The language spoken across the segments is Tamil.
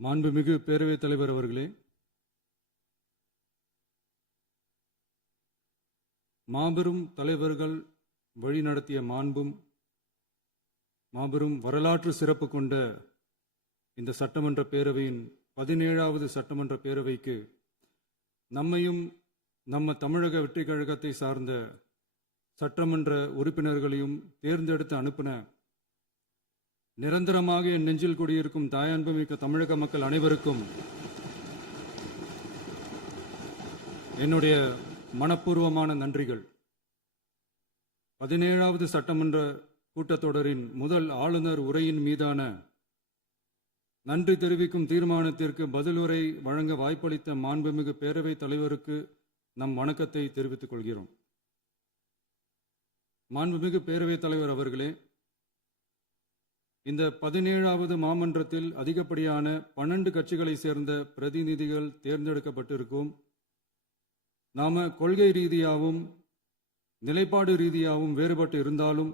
மாண்புமிகு பேரவைத் தலைவர் அவர்களே, மாபெரும் தலைவர்கள் வழிநடத்திய மாண்பும் மாபெரும் வரலாற்று சிறப்பு கொண்ட இந்த சட்டமன்ற பேரவையின் 17வது சட்டமன்ற பேரவைக்கு நம்மையும் நம்ம தமிழக வெற்றி கழகத்தை சார்ந்த சட்டமன்ற உறுப்பினர்களையும் தேர்ந்தெடுத்து அனுப்பின நிரந்தரமாக என் நெஞ்சில் குடியிருக்கும் தாயன்புமிக்க தமிழக மக்கள் அனைவருக்கும் என்னுடைய மனப்பூர்வமான நன்றிகள். 17வது சட்டமன்ற கூட்டத்தொடரின் முதல் ஆளுநர் உரையின் மீதான நன்றி தெரிவிக்கும் தீர்மானத்திற்கு பதிலுரை வழங்க வாய்ப்பளித்த மாண்புமிகு பேரவைத் தலைவருக்கு நம் வணக்கத்தை தெரிவித்துக் கொள்கிறோம். மாண்புமிகு பேரவைத் தலைவர் அவர்களே, இந்த 17வது மாமன்றத்தில் அதிகப்படியான 12 கட்சிகளை சேர்ந்த பிரதிநிதிகள் தேர்ந்தெடுக்கப்பட்டிருக்கும். நாம கொள்கை ரீதியாகவும் நிலைப்பாடு ரீதியாகவும் வேறுபட்டு இருந்தாலும்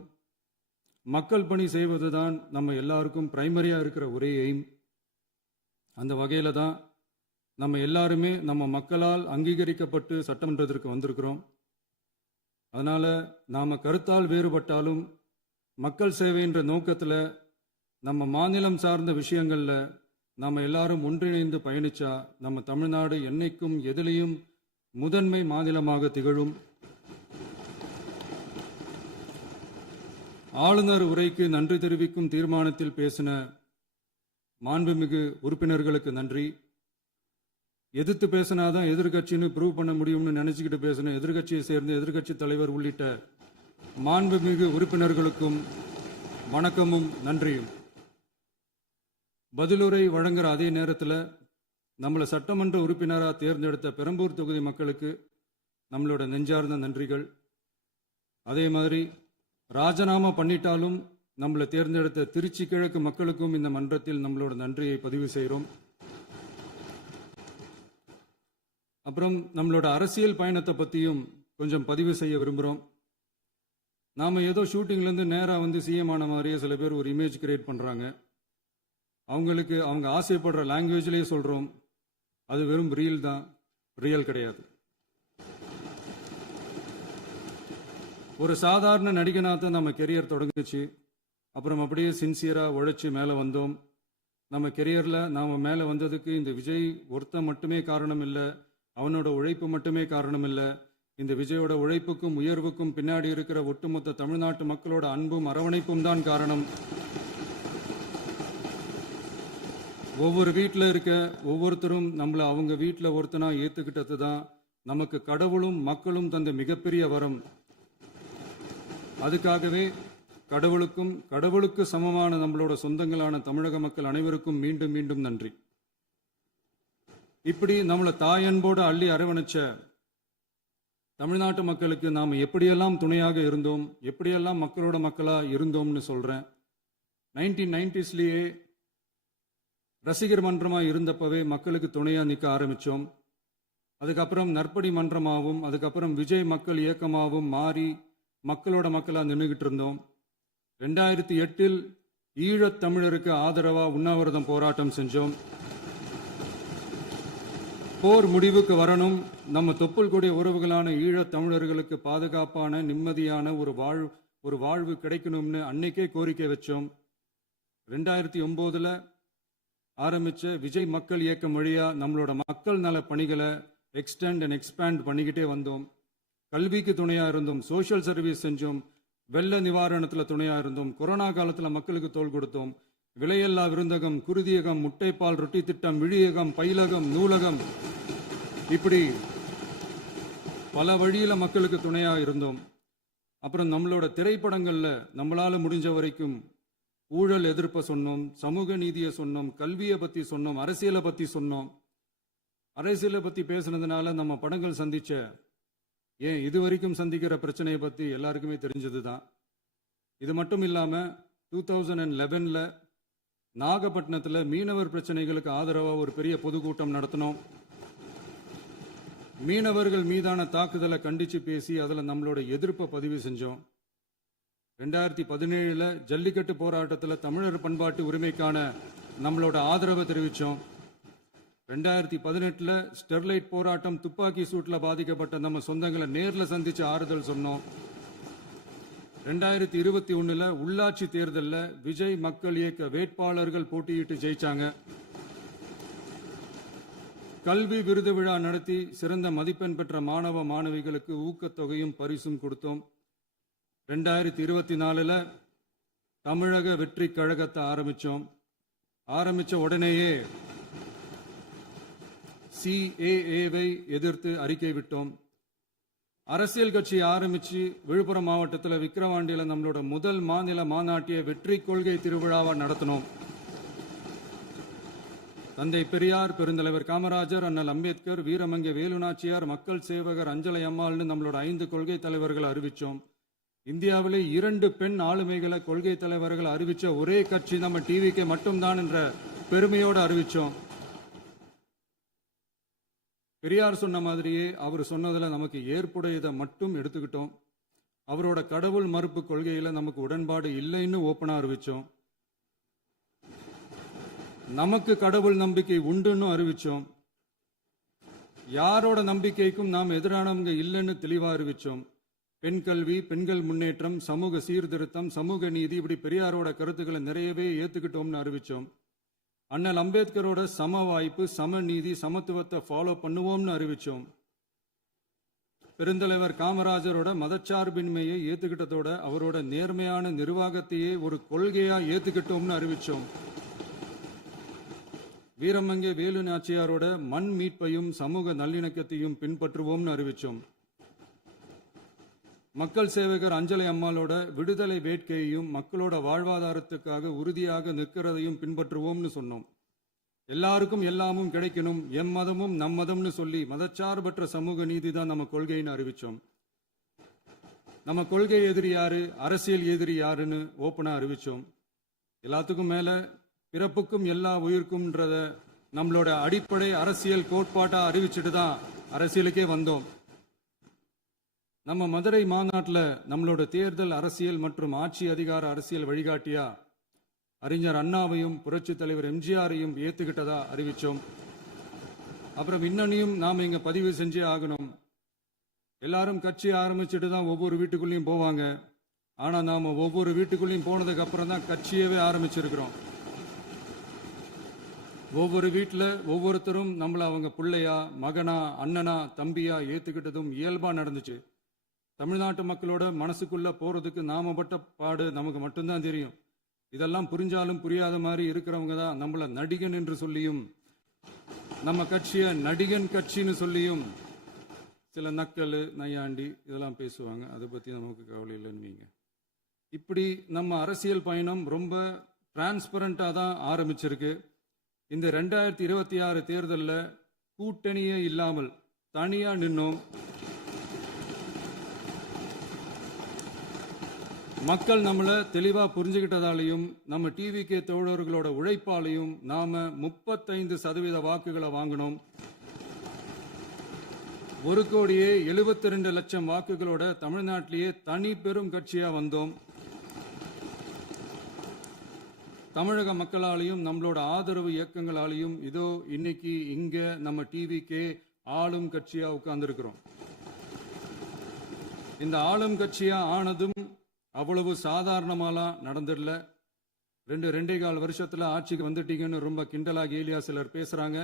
மக்கள் பணி செய்வதுதான் நம்ம எல்லாருக்கும் பிரைமரியா இருக்கிற ஒரே எய்ம். அந்த வகையில தான் நம்ம எல்லாருமே நம்ம மக்களால் அங்கீகரிக்கப்பட்டு சட்டமன்றத்திற்கு வந்திருக்கிறோம். அதனால நாம கருத்தால் வேறுபட்டாலும் மக்கள் சேவை என்ற நோக்கத்தில் நம்ம மாநிலம் சார்ந்த விஷயங்கள்ல நம்ம எல்லாரும் ஒன்றிணைந்து பயணிச்சா நம்ம தமிழ்நாடு என்னைக்கும் எதிலையும் முதன்மை மாநிலமாக திகழும். ஆளுநர் உரைக்கு நன்றி தெரிவிக்கும் தீர்மானத்தில் பேசின மாண்புமிகு உறுப்பினர்களுக்கு நன்றி. எதிர்த்து பேசினாதான் எதிர்கட்சின்னு ப்ரூவ் பண்ண முடியும்னு நினைச்சுக்கிட்டு பேசின எதிர்கட்சியை சேர்ந்த எதிர்கட்சி தலைவர் உள்ளிட்ட மாண்புமிகு உறுப்பினர்களுக்கும் வணக்கமும் நன்றியும். பதிலுரை வழங்குற அதே நேரத்தில் நம்மளை சட்டமன்ற உறுப்பினராக தேர்ந்தெடுத்த பெரம்பூர் தொகுதி மக்களுக்கு நம்மளோட நெஞ்சார்ந்த நன்றிகள். அதே மாதிரி ராஜினாமா பண்ணிட்டாலும் நம்மளை தேர்ந்தெடுத்த திருச்சி கிழக்கு மக்களுக்கும் இந்த மன்றத்தில் நம்மளோட நன்றியை பதிவு செய்கிறோம். அப்புறம் நம்மளோட அரசியல் பயணத்தை பற்றியும் கொஞ்சம் பதிவு செய்ய விரும்புகிறோம். நாம் ஏதோ ஷூட்டிங்லேருந்து நேராக வந்து சிஎம் ஆன மாதிரியே சில பேர் ஒரு இமேஜ் கிரியேட் பண்ணுறாங்க. அவங்களுக்கு அவங்க ஆசைப்படுற லாங்குவேஜ்லேயே சொல்கிறோம், அது வெறும் ரீல் தான், ரியல் கிடையாது. ஒரு சாதாரண நடிகனாக நம்ம கெரியர் தொடங்குச்சு. அப்புறம் அப்படியே சின்சியராக உழைச்சி மேலே வந்தோம். நம்ம கெரியரில் நாம் மேலே வந்ததுக்கு இந்த விஜய் ஒருத்தன் மட்டுமே காரணம் இல்லை, அவனோட உழைப்பு மட்டுமே காரணம் இல்லை. இந்த விஜயோட உழைப்புக்கும் உயர்வுக்கும் பின்னாடி இருக்கிற ஒட்டுமொத்த தமிழ்நாட்டு மக்களோட அன்பும் அரவணைப்பும் தான் காரணம். ஒவ்வொரு வீட்டில் இருக்க ஒவ்வொருத்தரும் நம்மளை அவங்க வீட்டில் ஒருத்தனா ஏற்றுக்கிட்டது தான் நமக்கு கடவுளும் மக்களும் தந்த மிகப்பெரிய வரம். அதுக்காகவே கடவுளுக்கு சமமான நம்மளோட சொந்தங்களான தமிழக மக்கள் அனைவருக்கும் மீண்டும் மீண்டும் நன்றி. இப்படி நம்மளை தாயன்போடு அள்ளி அரவணைச்ச தமிழ்நாட்டு மக்களுக்கு நாம் எப்படியெல்லாம் துணையாக இருந்தோம், எப்படியெல்லாம் மக்களோட மக்களா இருந்தோம்னு சொல்றேன். 1990ஸ்லயே ரசிகர் மன்றமாக இருந்தப்பவே மக்களுக்கு துணையாக நிற்க ஆரம்பித்தோம். அதுக்கப்புறம் நற்படி மன்றமாகவும் அதுக்கப்புறம் விஜய் மக்கள் இயக்கமாகவும் மாறி மக்களோட மக்களாக நின்றுகிட்டு இருந்தோம். 2008 ஈழத் தமிழருக்கு ஆதரவாக உண்ணாவிரதம் போராட்டம் செஞ்சோம். போர் முடிவுக்கு வரணும், நம்ம தொப்புள் கூடிய உறவுகளான ஈழத் தமிழர்களுக்கு பாதுகாப்பான நிம்மதியான ஒரு வாழ்வு கிடைக்கணும்னு அன்னைக்கே கோரிக்கை வச்சோம். 2009 ஆரம்பிச்ச விஜய் மக்கள் இயக்கம் வழியா நம்மளோட மக்கள் நல பணிகளை எக்ஸ்டெண்ட் அண்ட் எக்ஸ்பேண்ட் பண்ணிக்கிட்டே வந்தோம். கல்விக்கு துணையா இருந்தோம், சோஷியல் சர்வீஸ் செஞ்சோம், வெள்ள நிவாரணத்தில் துணையா இருந்தோம், கொரோனா காலத்தில் மக்களுக்கு தோள் கொடுத்தோம். விலையில்லா விருந்தகம், குருதியகம், முட்டைப்பால் ரொட்டி திட்டம், விழியகம், பயிலகம், நூலகம், இப்படி பல வழியில மக்களுக்கு துணையா இருந்தோம். அப்புறம் நம்மளோட திரைப்படங்கள்ல நம்மளால முடிஞ்ச வரைக்கும் ஊழல் எதிர்ப்பை சொன்னோம், சமூக நீதியை சொன்னோம், கல்வியை பத்தி சொன்னோம், அரசியலை பத்தி சொன்னோம். அரசியலை பத்தி பேசுனதுனால நம்ம படங்கள் சந்திச்ச இது வரைக்கும் சந்திக்கிற பிரச்சனையை பத்தி எல்லாருக்குமே தெரிஞ்சதுதான். இது மட்டும் இல்லாம 2011 நாகப்பட்டினத்தில் மீனவர் பிரச்சனைகளுக்கு ஆதரவாக ஒரு பெரிய பொதுக்கூட்டம் நடத்தினோம். மீனவர்கள் மீதான தாக்குதலை கண்டிச்சு பேசி அதில் நம்மளோட எதிர்ப்பை பதிவு செஞ்சோம். 2017 ஜல்லிக்கட்டு போராட்டத்தில் தமிழர் பண்பாட்டு உரிமைக்கான நம்மளோட ஆதரவை தெரிவித்தோம். 2018 ஸ்டெர்லைட் போராட்டம் துப்பாக்கி சூட்ல பாதிக்கப்பட்ட நம்ம சொந்தங்களை நேர்ல சந்திச்சு ஆறுதல் சொன்னோம். 2021 உள்ளாட்சி தேர்தலில் விஜய் மக்கள் இயக்க வேட்பாளர்கள் போட்டியிட்டு ஜெயிச்சாங்க. கல்வி விருது விழா நடத்தி சிறந்த மதிப்பெண் பெற்ற மாணவ மாணவிகளுக்கு ஊக்கத்தொகையும் பரிசும் கொடுத்தோம். 2024 தமிழக வெற்றி கழகத்தை ஆரம்பிச்ச உடனேயே CAA-வை எதிர்த்து அறிக்கை விட்டோம். அரசியல் கட்சி ஆரம்பிச்சு விழுப்புரம் மாவட்டத்தில் விக்கிரவாண்டியில் நம்மளோட முதல் மாநில மாநாட்டிய வெற்றி கொள்கை திருவிழாவை நடத்தினோம். தந்தை பெரியார், பெருந்தலைவர் காமராஜர், அண்ணல் அம்பேத்கர், வீரமங்கை வேலுநாச்சியார், மக்கள் சேவகர் அஞ்சலை அம்மாள்னு நம்மளோட 5 கொள்கை தலைவர்களை அறிவிச்சோம். இந்தியாவிலே 2 பெண் ஆளுமைகளை கொள்கை தலைவர்கள் அறிவிச்ச ஒரே கட்சி நம்ம டிவிக்கு மட்டும்தான் என்ற பெருமையோடு அறிவிச்சோம். பெரியார் சொன்ன மாதிரியே அவர் சொன்னதுல நமக்கு ஏற்புடையதை மட்டும் எடுத்துக்கிட்டோம். அவரோட கடவுள் மறுப்பு கொள்கையில நமக்கு உடன்பாடு இல்லைன்னு ஓப்பனா அறிவிச்சோம். நமக்கு கடவுள் நம்பிக்கை உண்டுன்னு அறிவிச்சோம். யாரோட நம்பிக்கைக்கும் நாம் எதிரானவங்க இல்லைன்னு தெளிவா அறிவிச்சோம். பெண் கல்வி, பெண்கள் முன்னேற்றம், சமூக சீர்திருத்தம், சமூக நீதி, இப்படி பெரியாரோட கருத்துக்களை நிறையவே ஏத்துக்கிட்டோம்னு அறிவிச்சோம். அண்ணல் அம்பேத்கரோட சம வாய்ப்பு, சமநீதி, சமத்துவத்தை ஃபாலோ பண்ணுவோம்னு அறிவிச்சோம். பெருந்தலைவர் காமராஜரோட மதச்சார்பின்மையை ஏத்துக்கிட்டதோட அவரோட நேர்மையான நிர்வாகத்தையே ஒரு கொள்கையா ஏத்துக்கிட்டோம்னு அறிவிச்சோம். வீரமங்கை வேலு நாச்சியாரோட மண் மீட்பையும் சமூக நல்லிணக்கத்தையும் பின்பற்றுவோம்னு அறிவிச்சோம். மக்கள் சேவகர் அஞ்சலை அம்மாளோட விடுதலை வேட்கையையும் மக்களோட வாழ்வாதாரத்துக்காக உறுதியாக நிற்கிறதையும் பின்பற்றுவோம்னு சொன்னோம். எல்லாருக்கும் எல்லாமும் கிடைக்கணும், எம்மதமும் நம் மதம்னு சொல்லி மதச்சார்பற்ற சமூக நீதி தான் நம்ம கொள்கைன்னு அறிவிச்சோம். நம்ம கொள்கை எதிரி யாரு, அரசியல் எதிரி யாருன்னு ஓப்பனா அறிவிச்சோம். எல்லாத்துக்கும் மேல பிறப்புக்கும் எல்லா உயிர்க்கும்ன்றத நம்மளோட அடிப்படை அரசியல் கோட்பாட்டா அறிவிச்சுட்டு தான் அரசியலுக்கே வந்தோம். நம்ம மதுரை மாநாட்டில் நம்மளோட தேர்தல் அரசியல் மற்றும் ஆட்சி அதிகார அரசியல் வழிகாட்டியா அறிஞர் அண்ணாவையும் புரட்சி தலைவர் எம்ஜிஆரையும் ஏத்துக்கிட்டதா அறிவிச்சோம். அப்புறம் இன்னனையும் நாம் இங்க பதிவு செஞ்சே ஆகணும். எல்லாரும் கட்சி ஆரம்பிச்சுட்டு தான் ஒவ்வொரு வீட்டுக்குள்ளேயும் போவாங்க. ஆனா நாம ஒவ்வொரு வீட்டுக்குள்ளேயும் போனதுக்கு அப்புறம் தான் கட்சியவே ஆரம்பிச்சிருக்கிறோம். ஒவ்வொரு வீட்டில் ஒவ்வொருத்தரும் நம்மள அவங்க பிள்ளையா, மகனா, அண்ணனா, தம்பியா ஏத்துக்கிட்டதும் இயல்பா நடந்துச்சு. தமிழ்நாட்டு மக்களோட மனசுக்குள்ள போறதுக்கு நாம பட்ட பாடு நமக்கு மட்டும்தான் தெரியும். இதெல்லாம் புரிஞ்சாலும் புரியாத மாதிரி இருக்கிறவங்க தான் நம்மள நடிகன் என்று சொல்லியும் நம்ம கட்சியை நடிகன் கட்சின்னு சொல்லியும் சில நக்கல், நையாண்டி இதெல்லாம் பேசுவாங்க. அதை பத்தி நமக்கு கவலை இல்லைன்னு. இப்படி நம்ம அரசியல் பயணம் ரொம்ப டிரான்ஸ்பரண்டா தான் ஆரம்பிச்சிருக்கு. இந்த 2026 தேர்தலில் கூட்டணியே இல்லாமல் தனியா நின்னோம். மக்கள் நம்மளை தெளிவா புரிஞ்சுக்கிட்டதாலையும் நம்ம டிவிகே தோழர்களோட உழைப்பாலையும் நாம 35% வாக்குகளை வாங்கினோம். 1,72,00,000 வாக்குகளோட தமிழ்நாட்டிலேயே தனி பெரும் கட்சியா வந்தோம். தமிழக மக்களாலையும் நம்மளோட ஆதரவு இயக்கங்களாலையும் இதோ இன்னைக்கு இங்க நம்ம டிவிகே ஆளும் கட்சியா உட்கார்ந்துருக்கிறோம். இந்த ஆளும் கட்சியா ஆனதும் அவ்வளவு சாதாரணமாலாம் நடந்துடல. 2.25 வருஷத்துல ஆட்சிக்கு வந்துட்டீங்கன்னு ரொம்ப கிண்டலா கேலியா சிலர் பேசுறாங்க.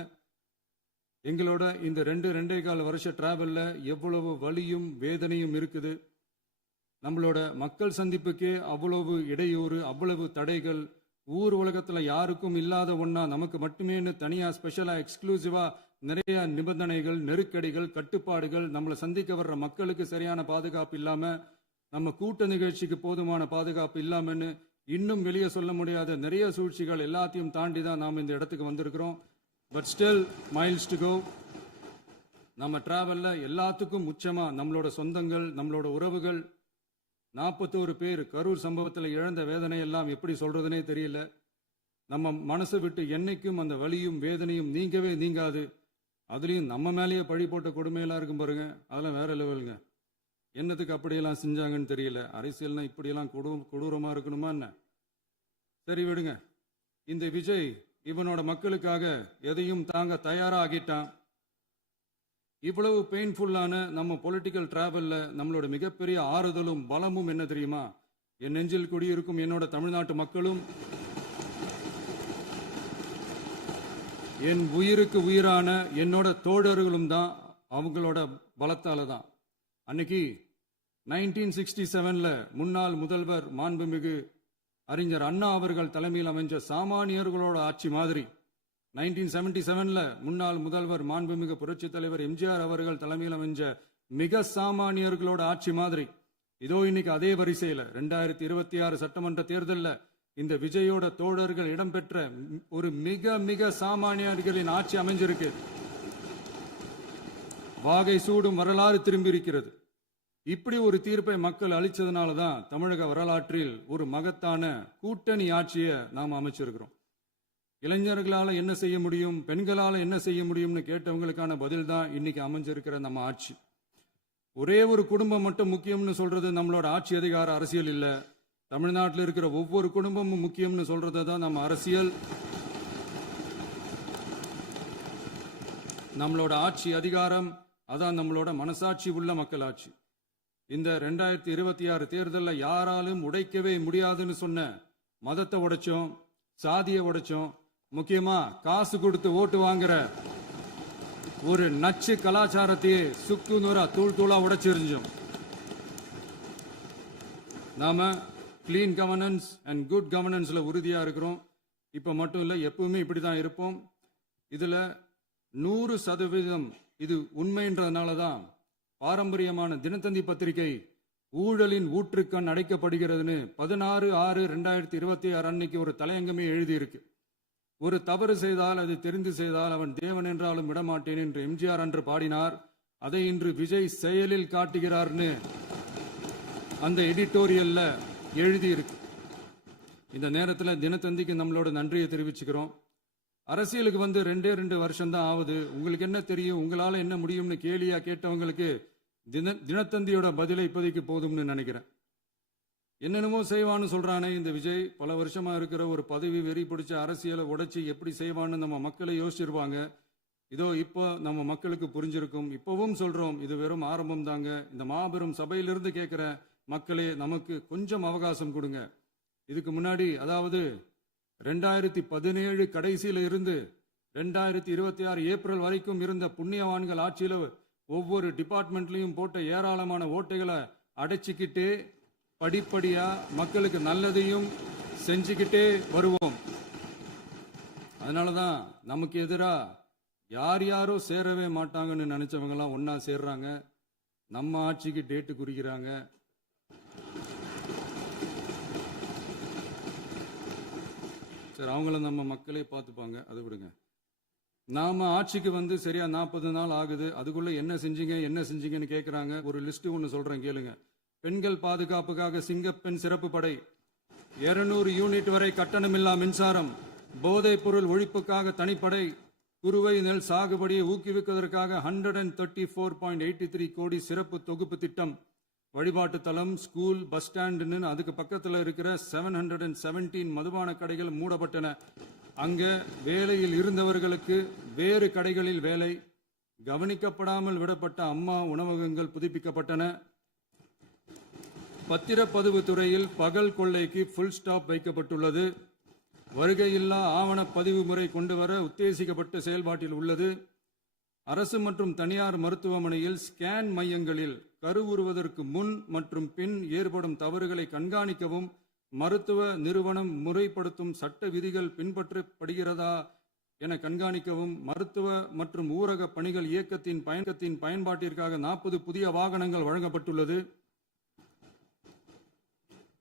எங்களோட இந்த 2.25 வருஷ டிராவல்ல எவ்வளவு வலியும் வேதனையும் இருக்குது. நம்மளோட மக்கள் சந்திப்புக்கே அவ்வளவு இடையூறு, அவ்வளவு தடைகள், ஊர் உலகத்துல யாருக்கும் இல்லாத ஒன்னா நமக்கு மட்டுமேன்னு தனியா ஸ்பெஷலா எக்ஸ்க்ளூசிவா நிறைய நிபந்தனைகள், நெருக்கடிகள், கட்டுப்பாடுகள், நம்மளை சந்திக்க வர்ற மக்களுக்கு சரியான பாதுகாப்பு இல்லாம, நம்ம கூட்ட நிகழ்ச்சிக்கு போதுமான பாதுகாப்பு இல்லாமன்னு இன்னும் வெளியே சொல்ல முடியாத நிறைய சூழ்ச்சிகள் எல்லாத்தையும் தாண்டி தான் நாம் இந்த இடத்துக்கு வந்திருக்கிறோம். But still miles to go. நம்ம டிராவல்ல எல்லாத்துக்கும் உச்சமா நம்மளோட சொந்தங்கள், நம்மளோட உறவுகள், 41 பேர் கரூர் சம்பவத்தில் இழந்த வேதனை எல்லாம் எப்படி சொல்றதுனே தெரியல. நம்ம மனசை விட்டு என்னைக்கும் அந்த வலியும் வேதனையும் நீங்கவே நீங்காது. அதுலயும் நம்ம மேலேயே பழி போட்ட கொடுமையெல்லாம் இருக்கும் பாருங்க, அதெல்லாம் வேற லெவலுங்க. என்னத்துக்கு அப்படியெல்லாம் செஞ்சாங்கன்னு தெரியல. அரசியல்னா இப்படியெல்லாம் கொடூரமா இருக்கணுமா என்ன? சரி விடுங்க. இந்த விஜய் இவனோட மக்களுக்காக எதையும் தாங்க தயாராகிட்டான். இவ்வளவு பெயின்ஃபுல்லான நம்ம பொலிட்டிக்கல் டிராவல்ல நம்மளோட மிகப்பெரிய ஆறுதலும் பலமும் என்ன தெரியுமா? என் நெஞ்சில் குடியிருக்கும் என்னோட தமிழ்நாட்டு மக்களும் என் உயிருக்கு உயிரான என்னோட தோழர்களும் தான். அவங்களோட பலத்தால தான். அன்னைக்கு 1967ல முன்னாள் முதல்வர் மாண்புமிகு அறிஞர் அண்ணா அவர்கள் தலைமையில் அமைஞ்ச சாமானியர்களோட ஆட்சி மாதிரி 1977ல முன்னாள் முதல்வர் மாண்புமிகு புரட்சி தலைவர் எம்ஜிஆர் அவர்கள் தலைமையில் அமைஞ்ச மிக சாமானியர்களோட ஆட்சி மாதிரி இதோ இன்னைக்கு அதே வரிசையில 2026 சட்டமன்ற தேர்தலில் இந்த விஜயோட தோழர்கள் இடம்பெற்ற ஒரு மிக மிக சாமானியர்களின் ஆட்சி அமைஞ்சிருக்கு. வாகை சூடும் வரலாறு திரும்பி இருக்கிறது. இப்படி ஒரு தீர்ப்பை மக்கள் அளிச்சதுனால தான் தமிழக வரலாற்றில் ஒரு மகத்தான கூட்டணி ஆட்சியை நாம் அமைச்சிருக்கிறோம். இளைஞர்களால என்ன செய்ய முடியும், பெண்களால என்ன செய்ய முடியும்னு கேட்டவங்களுக்கான பதில் தான் இன்னைக்கு அமைஞ்சிருக்கிற நம்ம ஆட்சி. ஒரே ஒரு குடும்பம் மட்டும் முக்கியம்னு சொல்றது நம்மளோட ஆட்சி அதிகார அரசியல் இல்ல. தமிழ்நாட்டில் இருக்கிற ஒவ்வொரு குடும்பமும் முக்கியம்னு சொல்றது தான் நம்ம அரசியல். நம்மளோட ஆட்சி அதிகாரம் அதான் நம்மளோட மனசாட்சி உள்ள மக்களாட்சி. இந்த 2026 தேர்தலில் யாராலும் உடைக்கவே முடியாதுன்னு சொன்ன மதத்தை உடைச்சோம், சாதியை உடைச்சோம், முக்கியமா காசு கொடுத்து ஓட்டு வாங்குற ஒரு நச்சு கலாச்சாரத்தையே சுக்கு நூறா தூள் தூளா உடைச்சிருந்தோம். நாம கிளீன் கவர்னன்ஸ் அண்ட் குட் கவர்னன்ஸ்ல உறுதியா இருக்கிறோம். இப்ப மட்டும் இல்ல, எப்பவுமே இப்படிதான் இருப்போம். இதுல 100% இது உண்மைன்றதுனால தான் பாரம்பரியமான தினத்தந்தி பத்திரிகை ஊழலின் ஊற்றுக்கண் அடைக்கப்படுகிறதுன்னு 16/6/2026 அன்னைக்கு ஒரு தலையங்கமே எழுதியிருக்கு. ஒரு தவறு செய்தால் அது தெரிந்து செய்தால் அவன் தேவன் என்றாலும் விடமாட்டேன் என்று எம்ஜிஆர் அன்று பாடினார். அதை இன்று விஜய் செயலில் காட்டுகிறார்னு அந்த எடிட்டோரியல்ல எழுதியிருக்கு. இந்த நேரத்தில் தினத்தந்திக்கு நம்மளோட நன்றியை தெரிவிச்சுக்கிறோம். அரசியலுக்கு வந்து 2 வருஷம் தான் ஆகுது. உங்களுக்கு என்ன தெரியும், உங்களால என்ன முடியும்னு கேலியா கேட்டவங்களுக்கு தினத்தந்தியோட பதிலை இப்போதைக்கு போதும்னு நினைக்கிறேன். என்னென்னமோ செய்வான்னு சொல்றானே இந்த விஜய், பல வருஷமா இருக்கிற ஒரு பதவி வெறி பிடிச்ச அரசியலை உடைச்சி எப்படி செய்வான்னு நம்ம மக்களை யோசிச்சிருவாங்க. இதோ இப்போ நம்ம மக்களுக்கு புரிஞ்சிருக்கும். இப்பவும் சொல்றோம், இது வெறும் ஆரம்பம் தாங்க. இந்த மாபெரும் சபையிலிருந்து கேட்கிற மக்களே, நமக்கு கொஞ்சம் அவகாசம் கொடுங்க. இதுக்கு முன்னாடி, அதாவது 2017 கடைசியில இருந்து 2026 ஏப்ரல் வரைக்கும் இருந்த புண்ணியவான்கள் ஆட்சியில ஒவ்வொரு டிபார்ட்மெண்ட்லயும் போட்ட ஏராளமான ஓட்டைகளை அடைச்சிக்கிட்டே படிப்படியா மக்களுக்கு நல்லதையும் செஞ்சுக்கிட்டே வருவோம். அதனாலதான் நமக்கு எதிரா யார் யாரோ சேரவே மாட்டாங்கன்னு நினைச்சவங்க எல்லாம் ஒன்னா சேர்றாங்க. நம்ம ஆட்சிக்கு டேட்டு குறிக்கிறாங்க. சரி, அவங்கள நம்ம மக்களே பார்த்துப்பாங்க, அதை விடுங்க. நாம ஆட்சிக்கு வந்து சரியா 40 நாள் ஆகுது. அதுக்குள்ள என்ன செஞ்சீங்கன்னு கேட்கிறாங்க. ஒரு லிஸ்ட் ஒன்று சொல்றேன் கேளுங்க. பெண்கள் பாதுகாப்புக்காக சிங்கப்பெண் சிறப்பு படை, 200 யூனிட் வரை கட்டணமில்லா மின்சாரம், போதைப் பொருள் ஒழிப்புக்காக தனிப்படை, குறுவை நெல் சாகுபடியை ஊக்குவிப்பதற்காக 134.83 கோடி சிறப்பு தொகுப்பு திட்டம், வழிபாட்டு தலம், ஸ்கூல், பஸ் ஸ்டாண்டுன்னு அதுக்கு பக்கத்தில் இருக்கிற 717 மதுபான கடைகள் மூடப்பட்டன. அங்க வேலையில் இருந்தவர்களுக்கு வேறு கடைகளில் வேலை, கவனிக்கப்படாமல் விடப்பட்ட அம்மா உணவகங்கள் புதுப்பிக்கப்பட்டன. பத்திரப்பதிவு துறையில் பகல் கொள்ளைக்கு ஃபுல் ஸ்டாப் வைக்கப்பட்டுள்ளது. வருகையில்லா ஆவண பதிவு முறை கொண்டு வர உத்தேசிக்கப்பட்ட செயல்பாட்டில் உள்ளது. அரசு மற்றும் தனியார் மருத்துவமனையில் ஸ்கேன் மையங்களில் கருவுறுவதற்கு முன் மற்றும் பின் ஏற்படும் தவறுகளை கண்காணிக்கவும், மருத்துவ நிறுவனம் முறைப்படுத்தும் சட்ட விதிகள் பின்பற்றப்படுகிறதா என கண்காணிக்கவும், மருத்துவ மற்றும் ஊரக பணிகள் இயக்கத்தின் பயன்பாட்டிற்காக 40 புதிய வாகனங்கள் வழங்கப்பட்டுள்ளது.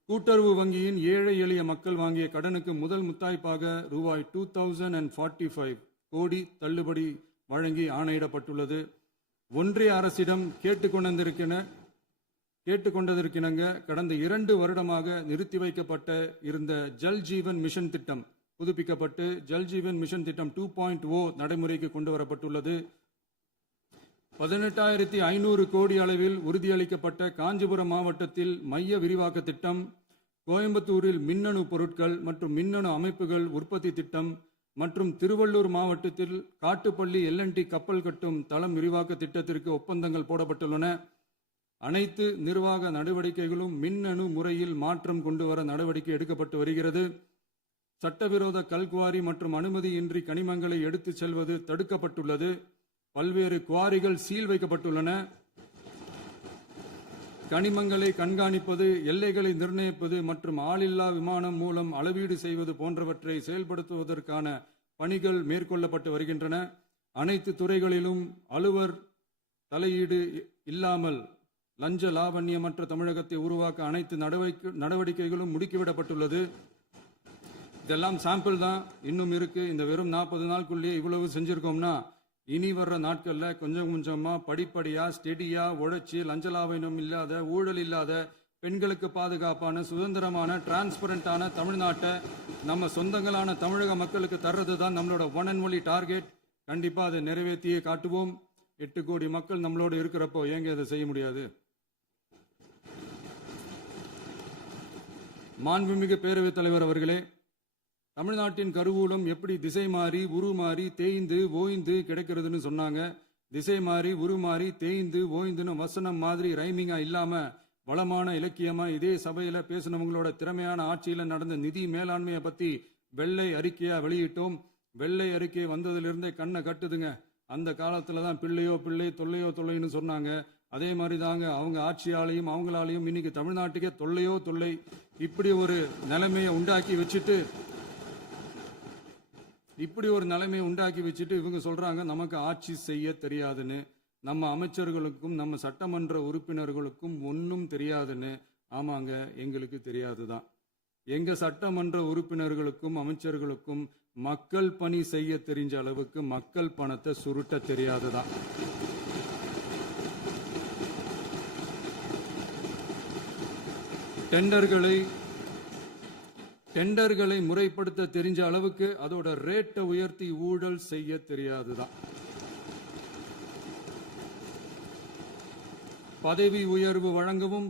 கூட்டுறவு வங்கியின் ஏழை எளிய மக்கள் வாங்கிய கடனுக்கு முதல் முத்தாய்ப்பாக ரூபாய் 2045 கோடி தள்ளுபடி வழங்கி ஆணையிடப்பட்டுள்ளது. ஒன்றிய அரசிடம் கேட்டுக்கொண்டதற்கிணங்க கடந்த 2 வருடமாக நிறுத்தி வைக்கப்பட்ட இருந்த ஜல் ஜீவன் மிஷன் திட்டம் புதுப்பிக்கப்பட்டு ஜல் ஜீவன் மிஷன் திட்டம் 2.0 நடைமுறைக்கு கொண்டு வரப்பட்டுள்ளது. 18,500 கோடி அளவில் உறுதியளிக்கப்பட்ட காஞ்சிபுரம் மாவட்டத்தில் மைய விரிவாக்க திட்டம், கோயம்புத்தூரில் மின்னணு பொருட்கள் மற்றும் மின்னணு அமைப்புகள் உற்பத்தி திட்டம், மற்றும் திருவள்ளூர் மாவட்டத்தில் காட்டுப்பள்ளி LNT கப்பல் கட்டும் தளம் விரிவாக்க திட்டத்திற்கு ஒப்பந்தங்கள் போடப்பட்டுள்ளன. அனைத்து நிர்வாக நடவடிக்கைகளும் மின்னணு முறையில் மாற்றம் கொண்டு வர நடவடிக்கை எடுக்கப்பட்டு வருகிறது. சட்டவிரோத கல்குவாரி மற்றும் அனுமதியின்றி கனிமங்களை எடுத்துச் செல்வது தடுக்கப்பட்டுள்ளது. பல்வேறு குவாரிகள் சீல் வைக்கப்பட்டுள்ளன. கனிமங்களை கண்காணிப்பது, எல்லைகளை நிர்ணயிப்பது மற்றும் ஆளில்லா விமானம் மூலம் அளவீடு செய்வது போன்றவற்றை செயல்படுத்துவதற்கான பணிகள் மேற்கொள்ளப்பட்டு வருகின்றன. அனைத்து துறைகளிலும் அலுவலர் தலையீடு இல்லாமல் லஞ்ச லாவண்யமற்ற தமிழகத்தை உருவாக்க அனைத்து நடவடிக்கைகளும் முடுக்கிவிடப்பட்டுள்ளது. இதெல்லாம் சாம்பிள் தான், இன்னும் இருக்கு. இந்த வெறும் 40 நாளுக்குள்ளேயே இவ்வளவு செஞ்சிருக்கோம்னா இனி வர்ற நாட்கள்ல கொஞ்சம் கொஞ்சமா படிப்படியா ஸ்டெடியா உழைச்சி லஞ்சலாவணம் இல்லாத, ஊழல் இல்லாத, பெண்களுக்கு பாதுகாப்பான, சுதந்திரமான, டிரான்ஸ்பரண்டான தமிழ்நாட்டை நம்ம சொந்தங்களான தமிழக மக்களுக்கு தர்றது தான் நம்மளோட ஒன் அண்ட் ஒன்லி டார்கெட். கண்டிப்பா அதை நிறைவேற்றியே காட்டுவோம். 8 கோடி மக்கள் நம்மளோட இருக்கிறப்போ ஏங்க இதை செய்ய முடியாது? மாண்புமிகு பேரவைத் தலைவர் அவர்களே, தமிழ்நாட்டின் கருவூலம் எப்படி திசை மாறி உருமாறி தேய்ந்து ஓய்ந்து கிடைக்கிறதுன்னு சொன்னாங்க. திசை மாறி உருமாறி தேய்ந்து ஓய்ந்துன்னு வசனம் மாதிரி ரைமிங்கா இல்லாம வளமான இலக்கியமா இதே சபையில பேசினவங்களோட திறமையான ஆட்சியில நடந்த நிதி மேலாண்மையை பத்தி வெள்ளை அறிக்கையா வெளியிட்டோம். வெள்ளை அறிக்கை வந்ததிலிருந்தே கண்ணை கட்டுதுங்க. அந்த காலத்துல தான் பிள்ளையோ பிள்ளை, தொல்லையோ தொல்லைன்னு சொன்னாங்க. அதே மாதிரி தாங்க அவங்க ஆட்சியாலையும் அவங்களாலையும் இன்னைக்கு தமிழ்நாட்டுக்கே தொல்லையோ தொல்லை. இப்படி ஒரு நிலைமையை உண்டாக்கி வச்சுட்டு இவங்க சொல்றாங்க நமக்கு ஆட்சி செய்ய தெரியாதுன்னு. நம்ம அமைச்சர்களுக்கும் நம்ம சட்டமன்ற உறுப்பினர்களுக்கும் ஒன்றும் தெரியாதுன்னு. ஆமாங்க, எங்களுக்கு தெரியாதுதான். எங்க சட்டமன்ற உறுப்பினர்களுக்கும் அமைச்சர்களுக்கும் மக்கள் பணி செய்ய தெரிஞ்ச அளவுக்கு மக்கள் பணத்தை சுருட்ட தெரியாதுதான். டெண்டர்களை முறைப்படுத்த தெரிஞ்ச அளவுக்கு அதோட ரேட்டை உயர்த்தி ஊழல் செய்ய தெரியாதுதான். பதவி உயர்வு வழங்கவும்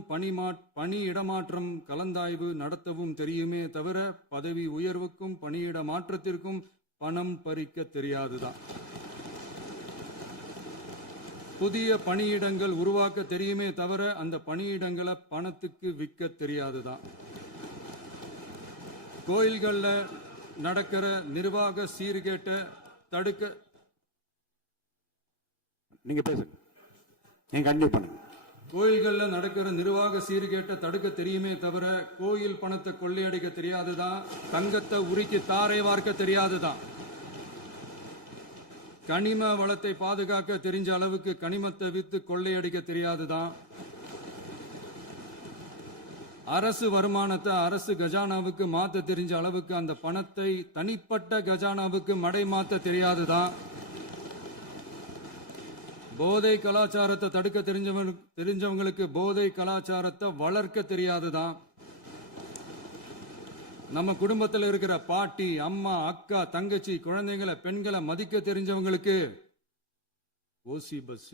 பணி இடமாற்றம் கலந்தாய்வு நடத்தவும் தெரியுமே தவிர பதவி உயர்வுக்கும் பணியிட மாற்றத்திற்கும் பணம் பறிக்க தெரியாதுதான். புதிய பணியிடங்கள் உருவாக்க தெரியுமே தவிர அந்த பணியிடங்களை பணத்துக்கு விற்க தெரியாதுதான். கோயில்கள்ல நடக்கிற நிர்வாக சீர்கேட்டை தடுக்க நீங்க பேசுங்க, நீங்க கண்டிப்பா பண்ணுங்க. கோயில்கள்ல நடக்கிற நிர்வாக சீர்கேட்டை தடுக்க தெரியுமே தவிர கோயில் பணத்தை கொள்ளையடிக்க தெரியாதுதான். தங்கத்தை உருக்கி தாரை வார்க்க தெரியாதுதான். கனிம வளத்தை பாதுகாக்க தெரிஞ்ச அளவுக்கு கனிமத்தை வித்து கொள்ளையடிக்க தெரியாதுதான். அரசு வருமானத்தை அரசு கஜானாவுக்கு மாத்த தெரிஞ்ச அளவுக்கு அந்த பணத்தை தனிப்பட்ட கஜானாவுக்கு மடை மாத்த தெரியாதுதான். போதை கலாச்சாரத்தை தடுக்க தெரிஞ்சவங்களுக்கு போதை கலாச்சாரத்தை வளர்க்க தெரியாதுதான். நம்ம குடும்பத்தில் இருக்கிற பாட்டி, அம்மா, அக்கா, தங்கச்சி, குழந்தைங்களை, பெண்களை மதிக்க தெரிஞ்சவங்களுக்கு ஓசி பஸ்,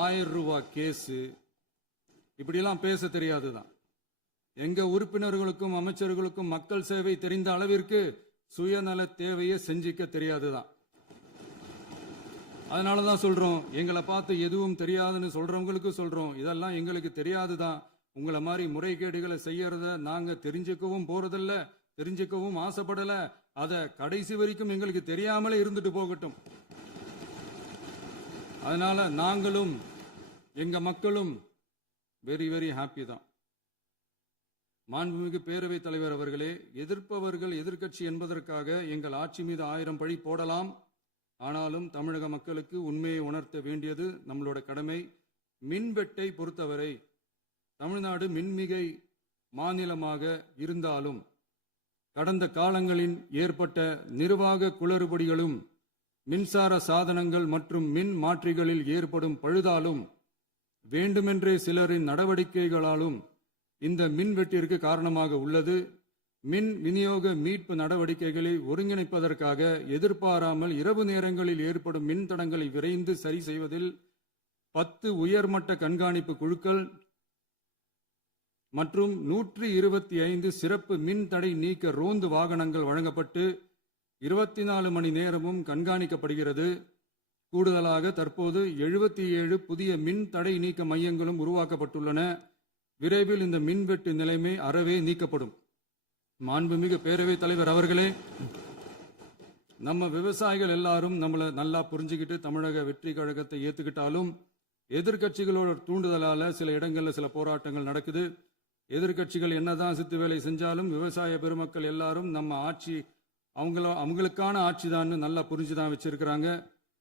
1000 ரூபாய் கேஸு, இப்படியெல்லாம் பேச தெரியாதுதான். எங்க உறுப்பினர்களுக்கும் அமைச்சர்களுக்கும் மக்கள் சேவை தெரிந்த அளவிற்கு சுயநல தேவையை செஞ்சிக்க தெரியாதுதான். அதனாலதான் சொல்றோம், எங்களை பார்த்து எதுவும் தெரியாதுன்னு சொல்றவங்களுக்கு சொல்றோம், இதெல்லாம் எங்களுக்கு தெரியாதுதான். உங்களை மாதிரி முறைகேடுகளை செய்யறத நாங்க தெரிஞ்சுக்கவும் போறதில்ல, தெரிஞ்சுக்கவும் ஆசைப்படல. அத கடைசி வரைக்கும் எங்களுக்கு தெரியாமலே இருந்துட்டு போகட்டும். அதனால நாங்களும் எங்க மக்களும் வெரி வெரி ஹாப்பி தான். மாண்புமிகு பேரவைத் தலைவர் அவர்களே, எதிர்ப்பவர்கள் எதிர்க்கட்சி என்பதற்காக எங்கள் ஆட்சி மீது 1000 பழி போடலாம். ஆனாலும் தமிழக மக்களுக்கு உண்மையை உணர்த்த வேண்டியது நம்மளோட கடமை. மின்வெட்டை பொறுத்தவரை தமிழ்நாடு மின்மிகை மாநிலமாக இருந்தாலும் கடந்த காலங்களில் ஏற்பட்ட நிர்வாக குளறுபடிகளும் மின்சார சாதனங்கள் மற்றும் மின் மாற்றிகளில் ஏற்படும் பழுதாலும் வேண்டுமென்றே சிலரின் நடவடிக்கைகளாலும் இந்த மின்வெட்டிற்கு காரணமாக உள்ளது. மின் விநியோக மீட்பு நடவடிக்கைகளை ஒருங்கிணைப்பதற்காக எதிர்பாராமல் இரவு நேரங்களில் ஏற்படும் மின் தடங்களை விரைந்து சரி செய்வதில் 10 உயர்மட்ட கண்காணிப்பு குழுக்கள் மற்றும் 125 சிறப்பு மின் தடை நீக்க ரோந்து வாகனங்கள் வழங்கப்பட்டு 24 மணி நேரமும் கண்காணிக்கப்படுகிறது. கூடுதலாக தற்போது 77 புதிய மின் தடை நீக்க மையங்களும் உருவாக்கப்பட்டுள்ளன. விரைவில் இந்த மின்வெட்டு நிலைமை அறவே நீக்கப்படும். மாண்புமிகு பேரவைத் தலைவர் அவர்களே, நம்ம விவசாயிகள் எல்லாரும் நம்மளை நல்லா புரிஞ்சுக்கிட்டு தமிழக வெற்றி கழகத்தை ஏத்துக்கிட்டாலும் எதிர்க்கட்சிகளோட தூண்டுதலால சில இடங்கள்ல சில போராட்டங்கள் நடக்குது. எதிர்க்கட்சிகள் என்னதான் சித்து வேலை செஞ்சாலும் விவசாய பெருமக்கள் எல்லாரும் நம்ம ஆட்சி அவங்களுக்கான ஆட்சி தான் நல்லா புரிஞ்சுதான் வச்சிருக்கிறாங்க.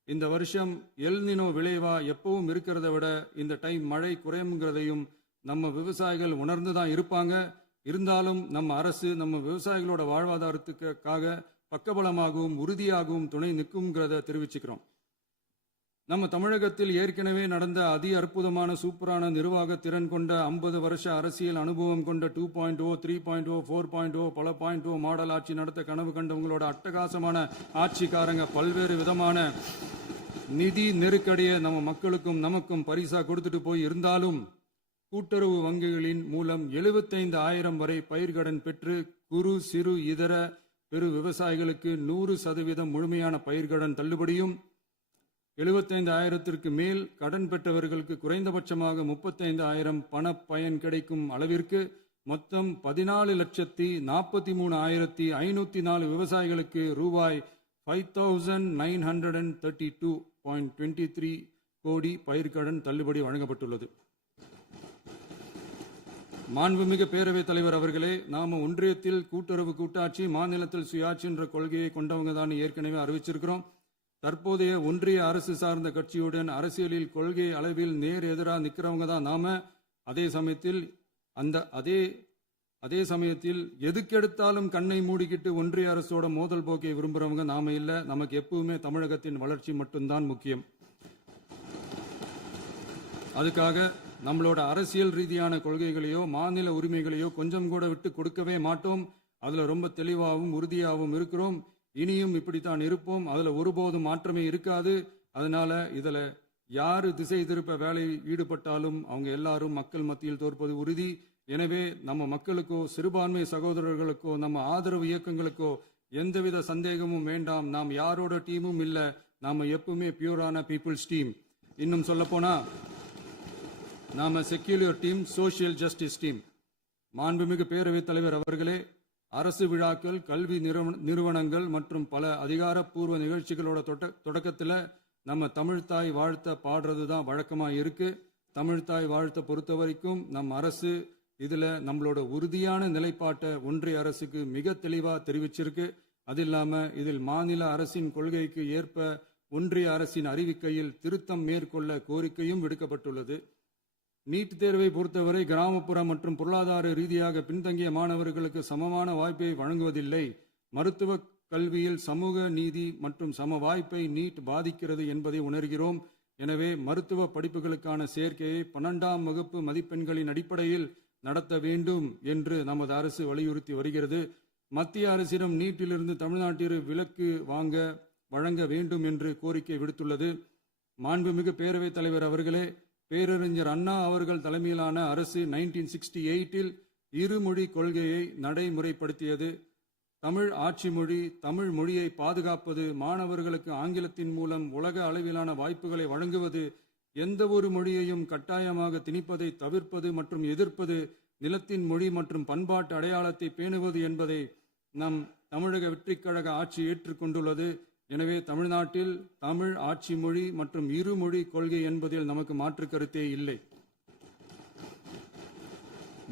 இந்த வருஷம் எல்னினோ விளைவா எப்பவும் இருக்கிறத விட இந்த டைம் மழை குறையுங்கிறதையும் நம்ம விவசாயிகள் உணர்ந்துதான் இருப்பாங்க. இருந்தாலும் நம்ம அரசு நம்ம விவசாயிகளோட வாழ்வாதாரத்துக்காக பக்கபலமாகவும் உறுதியாகவும் துணை நிற்கும்ங்கிறத தெரிவிச்சுக்கிறோம். நம்ம தமிழகத்தில் ஏற்கனவே நடந்த அதி அற்புதமான சூப்பரான நிர்வாக திறன் கொண்ட 50 வருஷ அரசியல் அனுபவம் கொண்ட 2.0, 3.0, 4.0 பல 0.0 மாடல் ஆட்சி நடத்த கனவு கண்டவங்களோட அட்டகாசமான ஆட்சிக்காரங்க பல்வேறு விதமான நிதி நெருக்கடியை நம்ம மக்களுக்கும் நமக்கும் பரிசா கொடுத்துட்டு போய் இருந்தாலும் கூட்டுறவு வங்கிகளின் மூலம் 75,000 வரை பயிர்கடன் பெற்று குறு சிறு இதர பெரு விவசாயிகளுக்கு 100% முழுமையான பயிர்கடன் தள்ளுபடியும் 75,000க்கு மேல் கடன் பெற்றவர்களுக்கு குறைந்தபட்சமாக 35,000 பண பயன் கிடைக்கும் அளவிற்கு மொத்தம் 14,43,504 விவசாயிகளுக்கு ரூபாய் 5,932.23 கோடி பயிர்கடன் தள்ளுபடி வழங்கப்பட்டுள்ளது. மாண்புமிகு பேரவைத் தலைவர் அவர்களே, நாம ஒன்றியத்தில் கூட்டுறவு கூட்டாட்சி, மாநிலத்தில் சுயாட்சி என்ற கொள்கையை கொண்டவங்க தான் ஏற்கனவே அறிவிச்சிருக்கிறோம். தற்போதைய ஒன்றிய அரசு சார்ந்த கட்சியுடன் அரசியலில் கொள்கை அளவில் நேர் எதிராக நிற்கிறவங்க தான் நாம. அதே சமயத்தில் எதுக்கெடுத்தாலும் கண்ணை மூடிக்கிட்டு ஒன்றிய அரசோட மோதல் போக்கை விரும்புறவங்க நாம இல்ல. நமக்கு எப்பவுமே தமிழகத்தின் வளர்ச்சி மட்டும்தான் முக்கியம். அதுக்காக நம்மளோட அரசியல் ரீதியான கொள்கைகளையோ மாநில உரிமைகளையோ கொஞ்சம் கூட விட்டு கொடுக்கவே மாட்டோம். அதுல ரொம்ப தெளிவாகவும் உறுதியாகவும் இருக்கிறோம். இனியும் இப்படித்தான் இருப்போம். அதுல ஒருபோதும் மாற்றமே இருக்காது. அதனால இதுல யாரு திசை திருப்ப வேலையில் ஈடுபட்டாலும் அவங்க எல்லாரும் மக்கள் மத்தியில் தோற்பது உறுதி. எனவே நம்ம மக்களுக்கோ சிறுபான்மை சகோதரர்களுக்கோ நம்ம ஆதரவு இயக்கங்களுக்கோ எந்தவித சந்தேகமும் வேண்டாம். நாம் யாரோட டீமும் இல்ல. நாம எப்பவுமே பியூரான பீப்புள்ஸ் டீம். இன்னும் சொல்ல போனா நாம secular team, social justice team. மாண்புமிகு பேரவைத் தலைவர் அவர்களே, அரசு விழாக்கள், கல்வி நிறுவனங்கள் மற்றும் பல அதிகாரப்பூர்வ நிகழ்ச்சிகளோட தொடக்கத்தில் நம்ம தமிழ்தாய் வாழ்த்த பாடுறது தான் வழக்கமா இருக்கு. தமிழ்தாய் வாழ்த்த பொறுத்த வரைக்கும் நம் அரசு இதுல நம்மளோட உறுதியான நிலைப்பாட்டை ஒன்றிய அரசுக்கு மிக தெளிவா தெரிவிச்சிருக்கு. அது இல்லாம இதில் மாநில அரசின் கொள்கைக்கு ஏற்ப ஒன்றிய அரசின் அறிவிக்கையில் திருத்தம் மேற்கொள்ள கோரிக்கையும் விடுக்கப்பட்டுள்ளது. நீட் தேர்வை பொறுத்தவரை கிராமப்புற மற்றும் பொருளாதார ரீதியாக பின்தங்கிய மாணவர்களுக்கு சமமான வாய்ப்பை வழங்குவதில்லை. மருத்துவ கல்வியில் சமூக நீதி மற்றும் சம வாய்ப்பை நீட் பாதிக்கிறது என்பதை உணர்கிறோம். எனவே மருத்துவ படிப்புகளுக்கான சேர்க்கையை 12ஆம் வகுப்பு மதிப்பெண்களின் அடிப்படையில் நடத்த வேண்டும் என்று நமது அரசு வலியுறுத்தி வருகிறது. மத்திய அரசிடம் நீட்டிலிருந்து தமிழ்நாட்டிற்கு விலக்கு வழங்க வேண்டும் என்று கோரிக்கை விடுத்துள்ளது. மாண்புமிகு பேரவைத் தலைவர் அவர்களே, பேரறிஞர் அண்ணா அவர்கள் தலைமையிலான அரசு 1968 இருமொழி கொள்கையை நடைமுறைப்படுத்தியது. தமிழ் ஆட்சி மொழி, தமிழ் மொழியை பாதுகாப்பது, மாணவர்களுக்கு ஆங்கிலத்தின் மூலம் உலக அளவிலான வாய்ப்புகளை வழங்குவது, எந்த ஒரு மொழியையும் கட்டாயமாக திணிப்பதை தவிர்ப்பது மற்றும் எதிர்ப்பது, நிலத்தின் மொழி மற்றும் பண்பாட்டு அடையாளத்தை பேணுவது என்பதை நம் தமிழக வெற்றிக் கழக ஆட்சி ஏற்றுக்கொண்டுள்ளது. எனவே தமிழ்நாட்டில் தமிழ் ஆட்சி மொழி மற்றும் இருமொழி கொள்கை என்பதில் நமக்கு மாற்று கருத்தே இல்லை.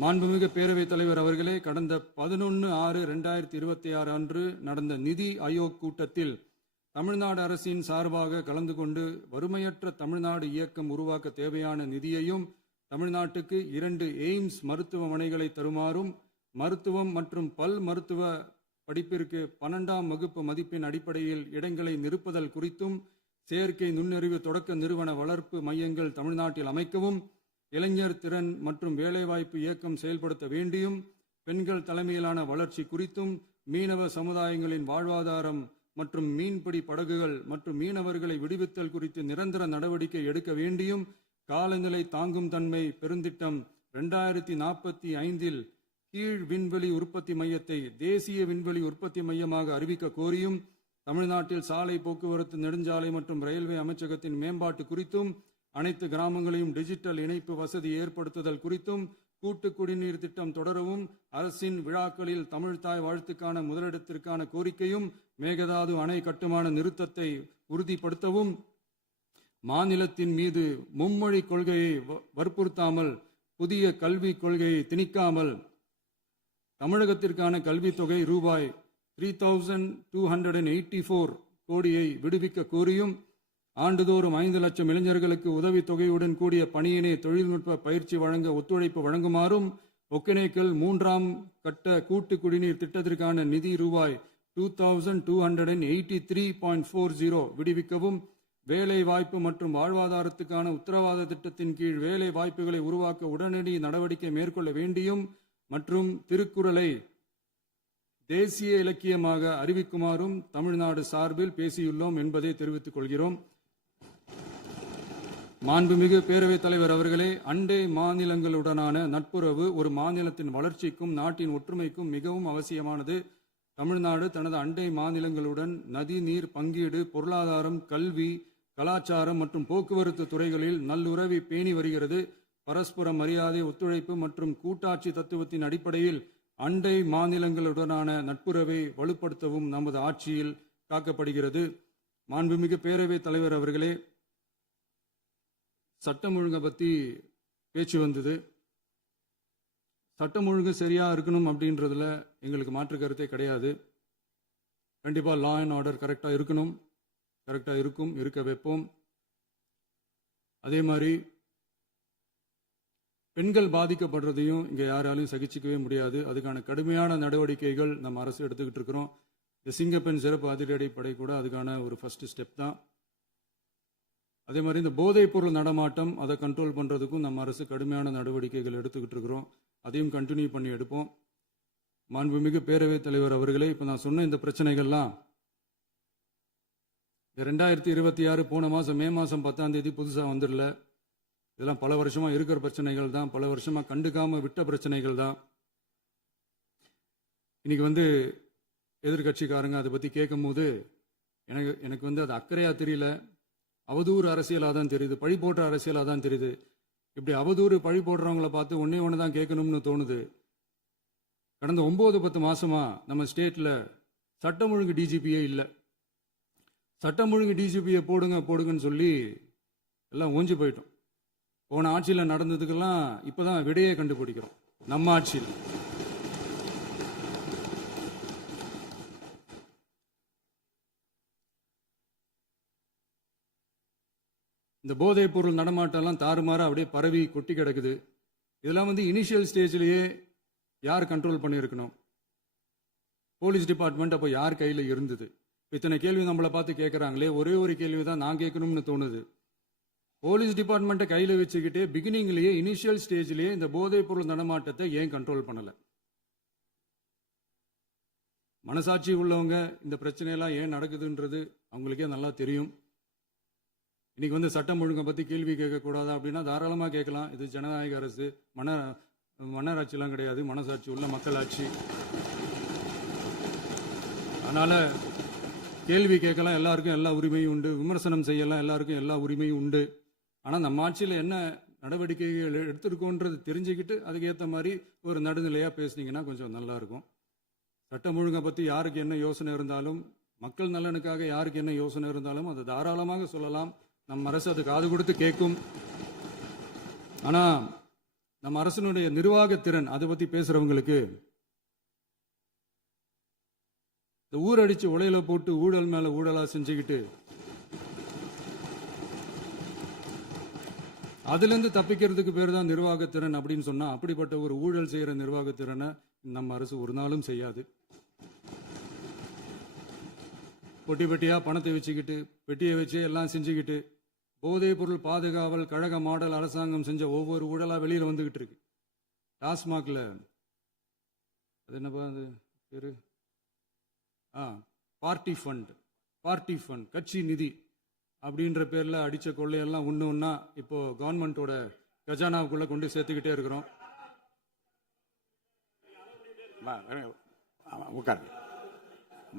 மாண்புமிகு பேரவைத் தலைவர் அவர்களே, கடந்த 11/6/2026 அன்று நடந்த நிதி ஆயோக் கூட்டத்தில் தமிழ்நாடு அரசின் சார்பாக கலந்து கொண்டு வறுமையற்ற தமிழ்நாடு இயக்கம் உருவாக்க தேவையான நிதியையும், தமிழ்நாட்டுக்கு 2 எய்ம்ஸ் மருத்துவமனைகளை தருமாறும், மருத்துவம் மற்றும் பல் மருத்துவ படிப்பிற்கு 12ஆம் வகுப்பு மதிப்பெண் அடிப்படையில் இடங்களை நிரப்புதல் குறித்தும், செயற்கை நுண்ணறிவு தொடக்க நிறுவன வளர்ப்பு மையங்கள் தமிழ்நாட்டில் அமைக்கவும், இளைஞர் திறன் மற்றும் வேலைவாய்ப்பு இயக்கம் செயல்படுத்த வேண்டியும், பெண்கள் தலைமையிலான வளர்ச்சி குறித்தும், மீனவ சமுதாயங்களின் வாழ்வாதாரம் மற்றும் மீன்பிடி படகுகள் மற்றும் மீனவர்களை விடுவித்தல் குறித்து நிரந்தர நடவடிக்கை எடுக்க வேண்டியும், காலநிலை தாங்கும் தன்மை பெருந்திட்டம் 2045 கீழ் விண்வெளி உற்பத்தி மையத்தை தேசிய விண்வெளி உற்பத்தி மையமாக அறிவிக்க கோரியும், தமிழ்நாட்டில் சாலை போக்குவரத்து, நெடுஞ்சாலை மற்றும் ரயில்வே அமைச்சகத்தின் மேம்பாட்டு குறித்தும், அனைத்து கிராமங்களையும் டிஜிட்டல் இணைப்பு வசதி ஏற்படுத்துதல் குறித்தும், கூட்டு குடிநீர் திட்டம் தொடரவும், அரசின் விழாக்களில் தமிழ்தாய் வாழ்த்துக்கான முதலிடத்திற்கான கோரிக்கையும், மேகதாது அணை கட்டுமான நிறுத்தத்தை உறுதிப்படுத்தவும், மாநிலத்தின் மீது மும்மொழி கொள்கையை வற்புறுத்தாமல் புதிய கல்விக் கொள்கையை திணிக்காமல் தமிழகத்திற்கான கல்வித்தொகை ரூபாய் 3284 கோடியை விடுவிக்க கோரியும், ஆண்டுதோறும் 5 லட்சம் இளைஞர்களுக்கு உதவித்தொகையுடன் கூடிய பணியினை தொழில்நுட்ப பயிற்சி வழங்க ஒத்துழைப்பு வழங்குமாறும், ஒகேனக்கல் 3ஆம் கட்ட கூட்டு குடிநீர் திட்டத்திற்கான நிதி ரூபாய் 2283.40 விடுவிக்கவும், வேலை வாய்ப்பு மற்றும் வாழ்வாதாரத்துக்கான உத்தரவாத திட்டத்தின் கீழ் வேலை வாய்ப்புகளை உருவாக்க உடனடி நடவடிக்கை மேற்கொள்ள வேண்டியும் மற்றும் திருக்குறளை தேசிய இலக்கியமாக அறிவிக்குமாறும் தமிழ்நாடு சார்பில் பேசியுள்ளோம் என்பதை தெரிவித்துக் கொள்கிறோம். மாண்புமிகு பேரவைத் தலைவர் அவர்களே, அண்டை மாநிலங்களுடனான நட்புறவு ஒரு மாநிலத்தின் வளர்ச்சிக்கும் நாட்டின் ஒற்றுமைக்கும் மிகவும் அவசியமானது. தமிழ்நாடு தனது அண்டை மாநிலங்களுடன் நதி நீர் பங்கீடு, பொருளாதாரம், கல்வி, கலாச்சாரம் மற்றும் போக்குவரத்து துறைகளில் நல்லுறவை பேணி வருகிறது. பரஸ்பர மரியாதை, ஒத்துழைப்பு மற்றும் கூட்டாட்சி தத்துவத்தின் அடிப்படையில் அண்டை மாநிலங்களுடனான நட்புறவை வலுப்படுத்தவும் நமது ஆட்சியில் காக்கப்படுகிறது. மாண்புமிகு பேரவைத் தலைவர் அவர்களே, சட்டம் ஒழுங்கை பற்றி பேச்சு வந்தது. சட்டம் ஒழுங்கு சரியா இருக்கணும் அப்படின்றதுல எங்களுக்கு மாற்று கருத்தே கிடையாது. கண்டிப்பா லா அண்ட் ஆர்டர் கரெக்டா இருக்கணும், கரெக்டா இருக்கும், இருக்க வைப்போம். அதே மாதிரி பெண்கள் பாதிக்கப்படுறதையும் இங்க யாராலையும் சகிச்சிக்கவே முடியாது. அதுக்கான கடுமையான நடவடிக்கைகள் நம்ம அரசு எடுத்துக்கிட்டு இருக்கிறோம். இந்த சிங்கப்பெண் சிறப்பு அதிரடிப்படை கூட அதுக்கான ஒரு ஃபர்ஸ்ட் ஸ்டெப் தான். அதே மாதிரி இந்த போதைப் பொருள் நடமாட்டம், அதை கண்ட்ரோல் பண்றதுக்கும் நம்ம அரசு கடுமையான நடவடிக்கைகள் எடுத்துக்கிட்டு இருக்கிறோம். அதையும் கண்டினியூ பண்ணி எடுப்போம். மாண்புமிகு பேரவைத் தலைவர் அவர்களே, இப்போ நான் சொன்ன இந்த பிரச்சனைகள்லாம் 2026 போன மாதம் மே மாதம் 10ஆம் தேதி புதுசாக வந்துடல. இதெல்லாம் பல வருஷமா இருக்கிற பிரச்சனைகள் தான், பல வருஷமா கண்டுக்காம விட்ட பிரச்சனைகள் தான். இன்னைக்கு எதிர்கட்சிக்காரங்க அதை பற்றி கேட்கும் போது எனக்கு அது அக்கறையா தெரியல, அவதூறு அரசியலாக தான் தெரியுது, பழி போடுற அரசியலாக தான் தெரியுது. இப்படி அவதூறு பழி போடுறவங்களை பார்த்து ஒன்னே ஒன்று தான் கேட்கணும்னு தோணுது. கடந்த 9-10 மாசமா நம்ம ஸ்டேட்ல சட்டம் ஒழுங்கு டிஜிபியே இல்லை. சட்டம் ஒழுங்கு டிஜிபியை போடுங்கன்னு சொல்லி எல்லாம் ஓஞ்சி போயிட்டோம். போன ஆட்சியில் நடந்ததுக்கெல்லாம் இப்பதான் விடையே கண்டுபிடிக்கிறோம் நம்ம ஆட்சியில். இந்த போதைப் பொருள் நடமாட்டம்லாம் தாறுமாறா அப்படியே பரவி கொட்டி கிடக்குது. இதெல்லாம் இனிஷியல் ஸ்டேஜ்லயே யார் கண்ட்ரோல் பண்ணியிருக்கணும்? போலீஸ் டிபார்ட்மெண்ட் அப்போ யார் கையில் இருந்தது? இத்தனை கேள்வி நம்மளை பார்த்து கேட்குறாங்களே, ஒரே ஒரு கேள்வி தான் நான் கேட்கணும்னு தோணுது. போலீஸ் டிபார்ட்மெண்ட்டை கையில் வச்சுக்கிட்டே பிகினிங்லேயே இனிஷியல் ஸ்டேஜ்லேயே இந்த போதைப் பொருள் நடமாட்டத்தை ஏன் கண்ட்ரோல் பண்ணலை? மனசாட்சி உள்ளவங்க இந்த பிரச்சனையெல்லாம் ஏன் நடக்குதுன்றது அவங்களுக்கே நல்லா தெரியும். இன்னைக்கு சட்டம் ஒழுங்கை பற்றி கேள்வி கேட்கக்கூடாதா அப்படின்னா தாராளமாக கேட்கலாம். இது ஜனநாயக அரசு, மன்னராட்சியெல்லாம் கிடையாது, மனசாட்சி உள்ள மக்களாட்சி. அதனால கேள்வி கேட்கலாம், எல்லாருக்கும் எல்லா உரிமையும் உண்டு. விமர்சனம் செய்யலாம், எல்லாருக்கும் எல்லா உரிமையும் உண்டு. ஆனால் நம்ம ஆட்சியில் என்ன நடவடிக்கைகள் எடுத்திருக்கோன்றது தெரிஞ்சுக்கிட்டு அதுக்கேற்ற மாதிரி ஒரு நடுநிலையாக பேசுனீங்கன்னா கொஞ்சம் நல்லா இருக்கும். சட்டம் ஒழுங்கை பற்றி யாருக்கு என்ன யோசனை இருந்தாலும், மக்கள் நலனுக்காக யாருக்கு என்ன யோசனை இருந்தாலும் அதை தாராளமாக சொல்லலாம். நம்ம அரசு அது காது கொடுத்து கேட்கும். ஆனால் நம்ம அரசனுடைய நிர்வாகத்திறன் அதை பற்றி பேசுறவங்களுக்கு இந்த ஊரடிச்சு உலையில போட்டு ஊழல் மேல ஊழலா செஞ்சுக்கிட்டு அதுல இருந்து தப்பிக்கிறதுக்கு பேர் தான் நிர்வாகத்திறன் அப்படின்னு சொன்னா, அப்படிப்பட்ட ஒரு ஊழல் செய்யற நிர்வாகத்திறனை நம்ம அரசு ஒரு நாளும் செய்யாது. பொட்டி பெட்டியா பணத்தை வச்சுக்கிட்டு, பெட்டியை வச்சு எல்லாம் செஞ்சுக்கிட்டு, போதைப் பொருள் பாதுகாவல் கழக மாடல் அரசாங்கம் செஞ்ச ஒவ்வொரு ஊழலா வெளியில வந்துகிட்டு இருக்கு. டாஸ்மாக்ல அது என்னப்பா அது பேரு, பார்ட்டி ஃபண்ட் கட்சி நிதி அப்படின்ற பேர்ல அடிச்ச கொள்ளையெல்லாம் ஒண்ணு ஒண்ணா இப்போ கவர்மெண்டோட கஜானாவுக்குள்ள கொண்டு சேர்த்துக்கிட்டே இருக்கிறோம். உட்காருங்க.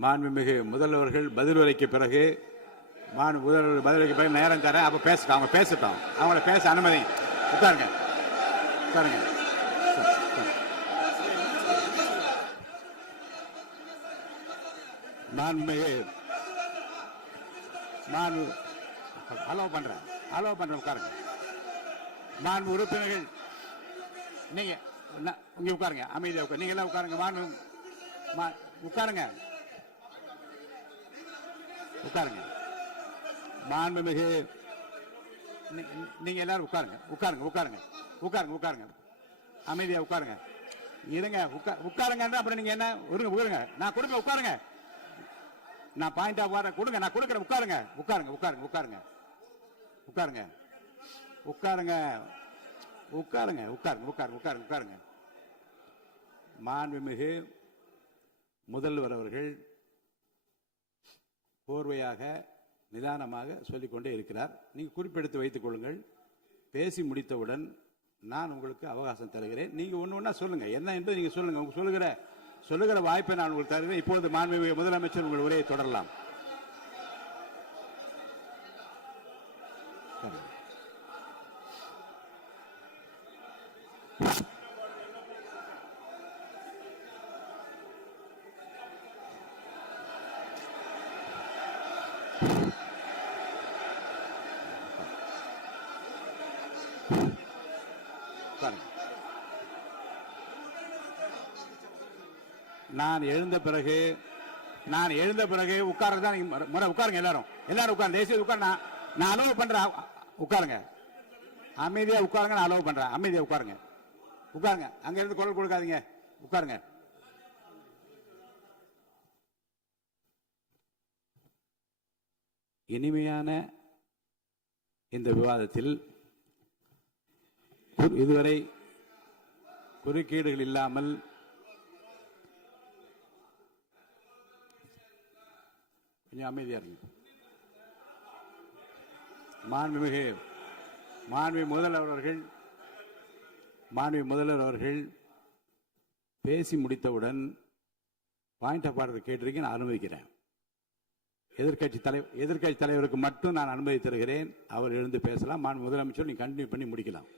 மாண்புமிகு முதல்வர்கள் பதில் உரைக்கு பிறகு முதல்வர் பதில் உரைக்கு பிறகு நேரம் தரேன். அப்ப பேசட்டும், அவங்க பேசட்டும். அவங்கள பேச அனுமதி. உட்காருங்க, உட்காருங்க. மாண்புமிகு அலோவ் பண்றேன் உட்காருங்க. மாண்பு உறுப்பினர்கள் நீங்க இங்க உட்காருங்க, அமைதியா உட்காரு. நீங்க எல்லாம் உட்காருங்க. உட்காருங்க, உட்காருங்க. மாண்புமிகு நீங்க எல்லாரும் உட்காருங்க, உட்காருங்க, உட்காருங்க, உட்காருங்க, உட்காருங்க. அமைதியா உட்காருங்க. இருங்க, உட்காருங்க. அப்புறம் நீங்க என்ன உட்காருங்க. நான் கொடுப்பேன், உட்காருங்க. நான் பாயிண்ட் ஆஃப் வர கொடுங்க, நான் கொடுக்குறேன். உட்காருங்க, உட்காருங்க, உட்காருங்க, உட்காருங்க, உட்காருங்க, உட்காருங்க, உட்காருங்க, உட்காருங்க, உட்காருங்க, உட்காருங்க, உட்காருங்க. மாண்புமிகு முதல்வர் அவர்கள் கோர்வையாக நிதானமாக சொல்லிக்கொண்டே இருக்கிறார். நீங்க குறிப்பெடுத்து வைத்துக் கொள்ளுங்கள். பேசி முடித்தவுடன் நான் உங்களுக்கு அவகாசம் தருகிறேன். நீங்க ஒண்ணு சொல்லுங்க, என்ன என்பது நீங்க சொல்லுங்க. உங்க சொல்லுகிற வாய்ப்பை நான் உங்களுக்கு தருகிறேன். இப்பொழுது மாண்புமிகு முதலமைச்சர் உங்கள் உரையை தொடரலாம். நான் எழுந்த பிறகு உட்கார்றதா முறை. உட்காருங்க, எல்லாரும் உட்காருங்க. தேசிய உட்கார். நான் அலோவ் பண்றேன். உட்காருங்க, அமைதியா உட்காருங்க. நான் அலோவ் பண்றேன். அமைதியா உட்காருங்க, உட்காருங்க. அங்க இருந்து குரல் கொடுக்காதீங்க. உட்காருங்க. இனிமையான இந்த விவாதத்தில் இதுவரை குறுக்கீடுகள் இல்லாமல் கொஞ்சம் அமைதியா இருங்க. மாண்புமிகு முதல்வர் அவர்கள் பேசி முடித்தவுடன் பாயிண்ட் ஆஃப் ஆர்டர் கேட்டிருக்கேன். நான் அனுமதிக்கிறேன். எதிர்க்கட்சி தலைவருக்கு மட்டும் நான் அனுமதி தருகிறேன். அவர் எழுந்து பேசலாம். மாண்பு முதலமைச்சர் நீங்க கண்டினியூ பண்ணி முடிக்கலாம்.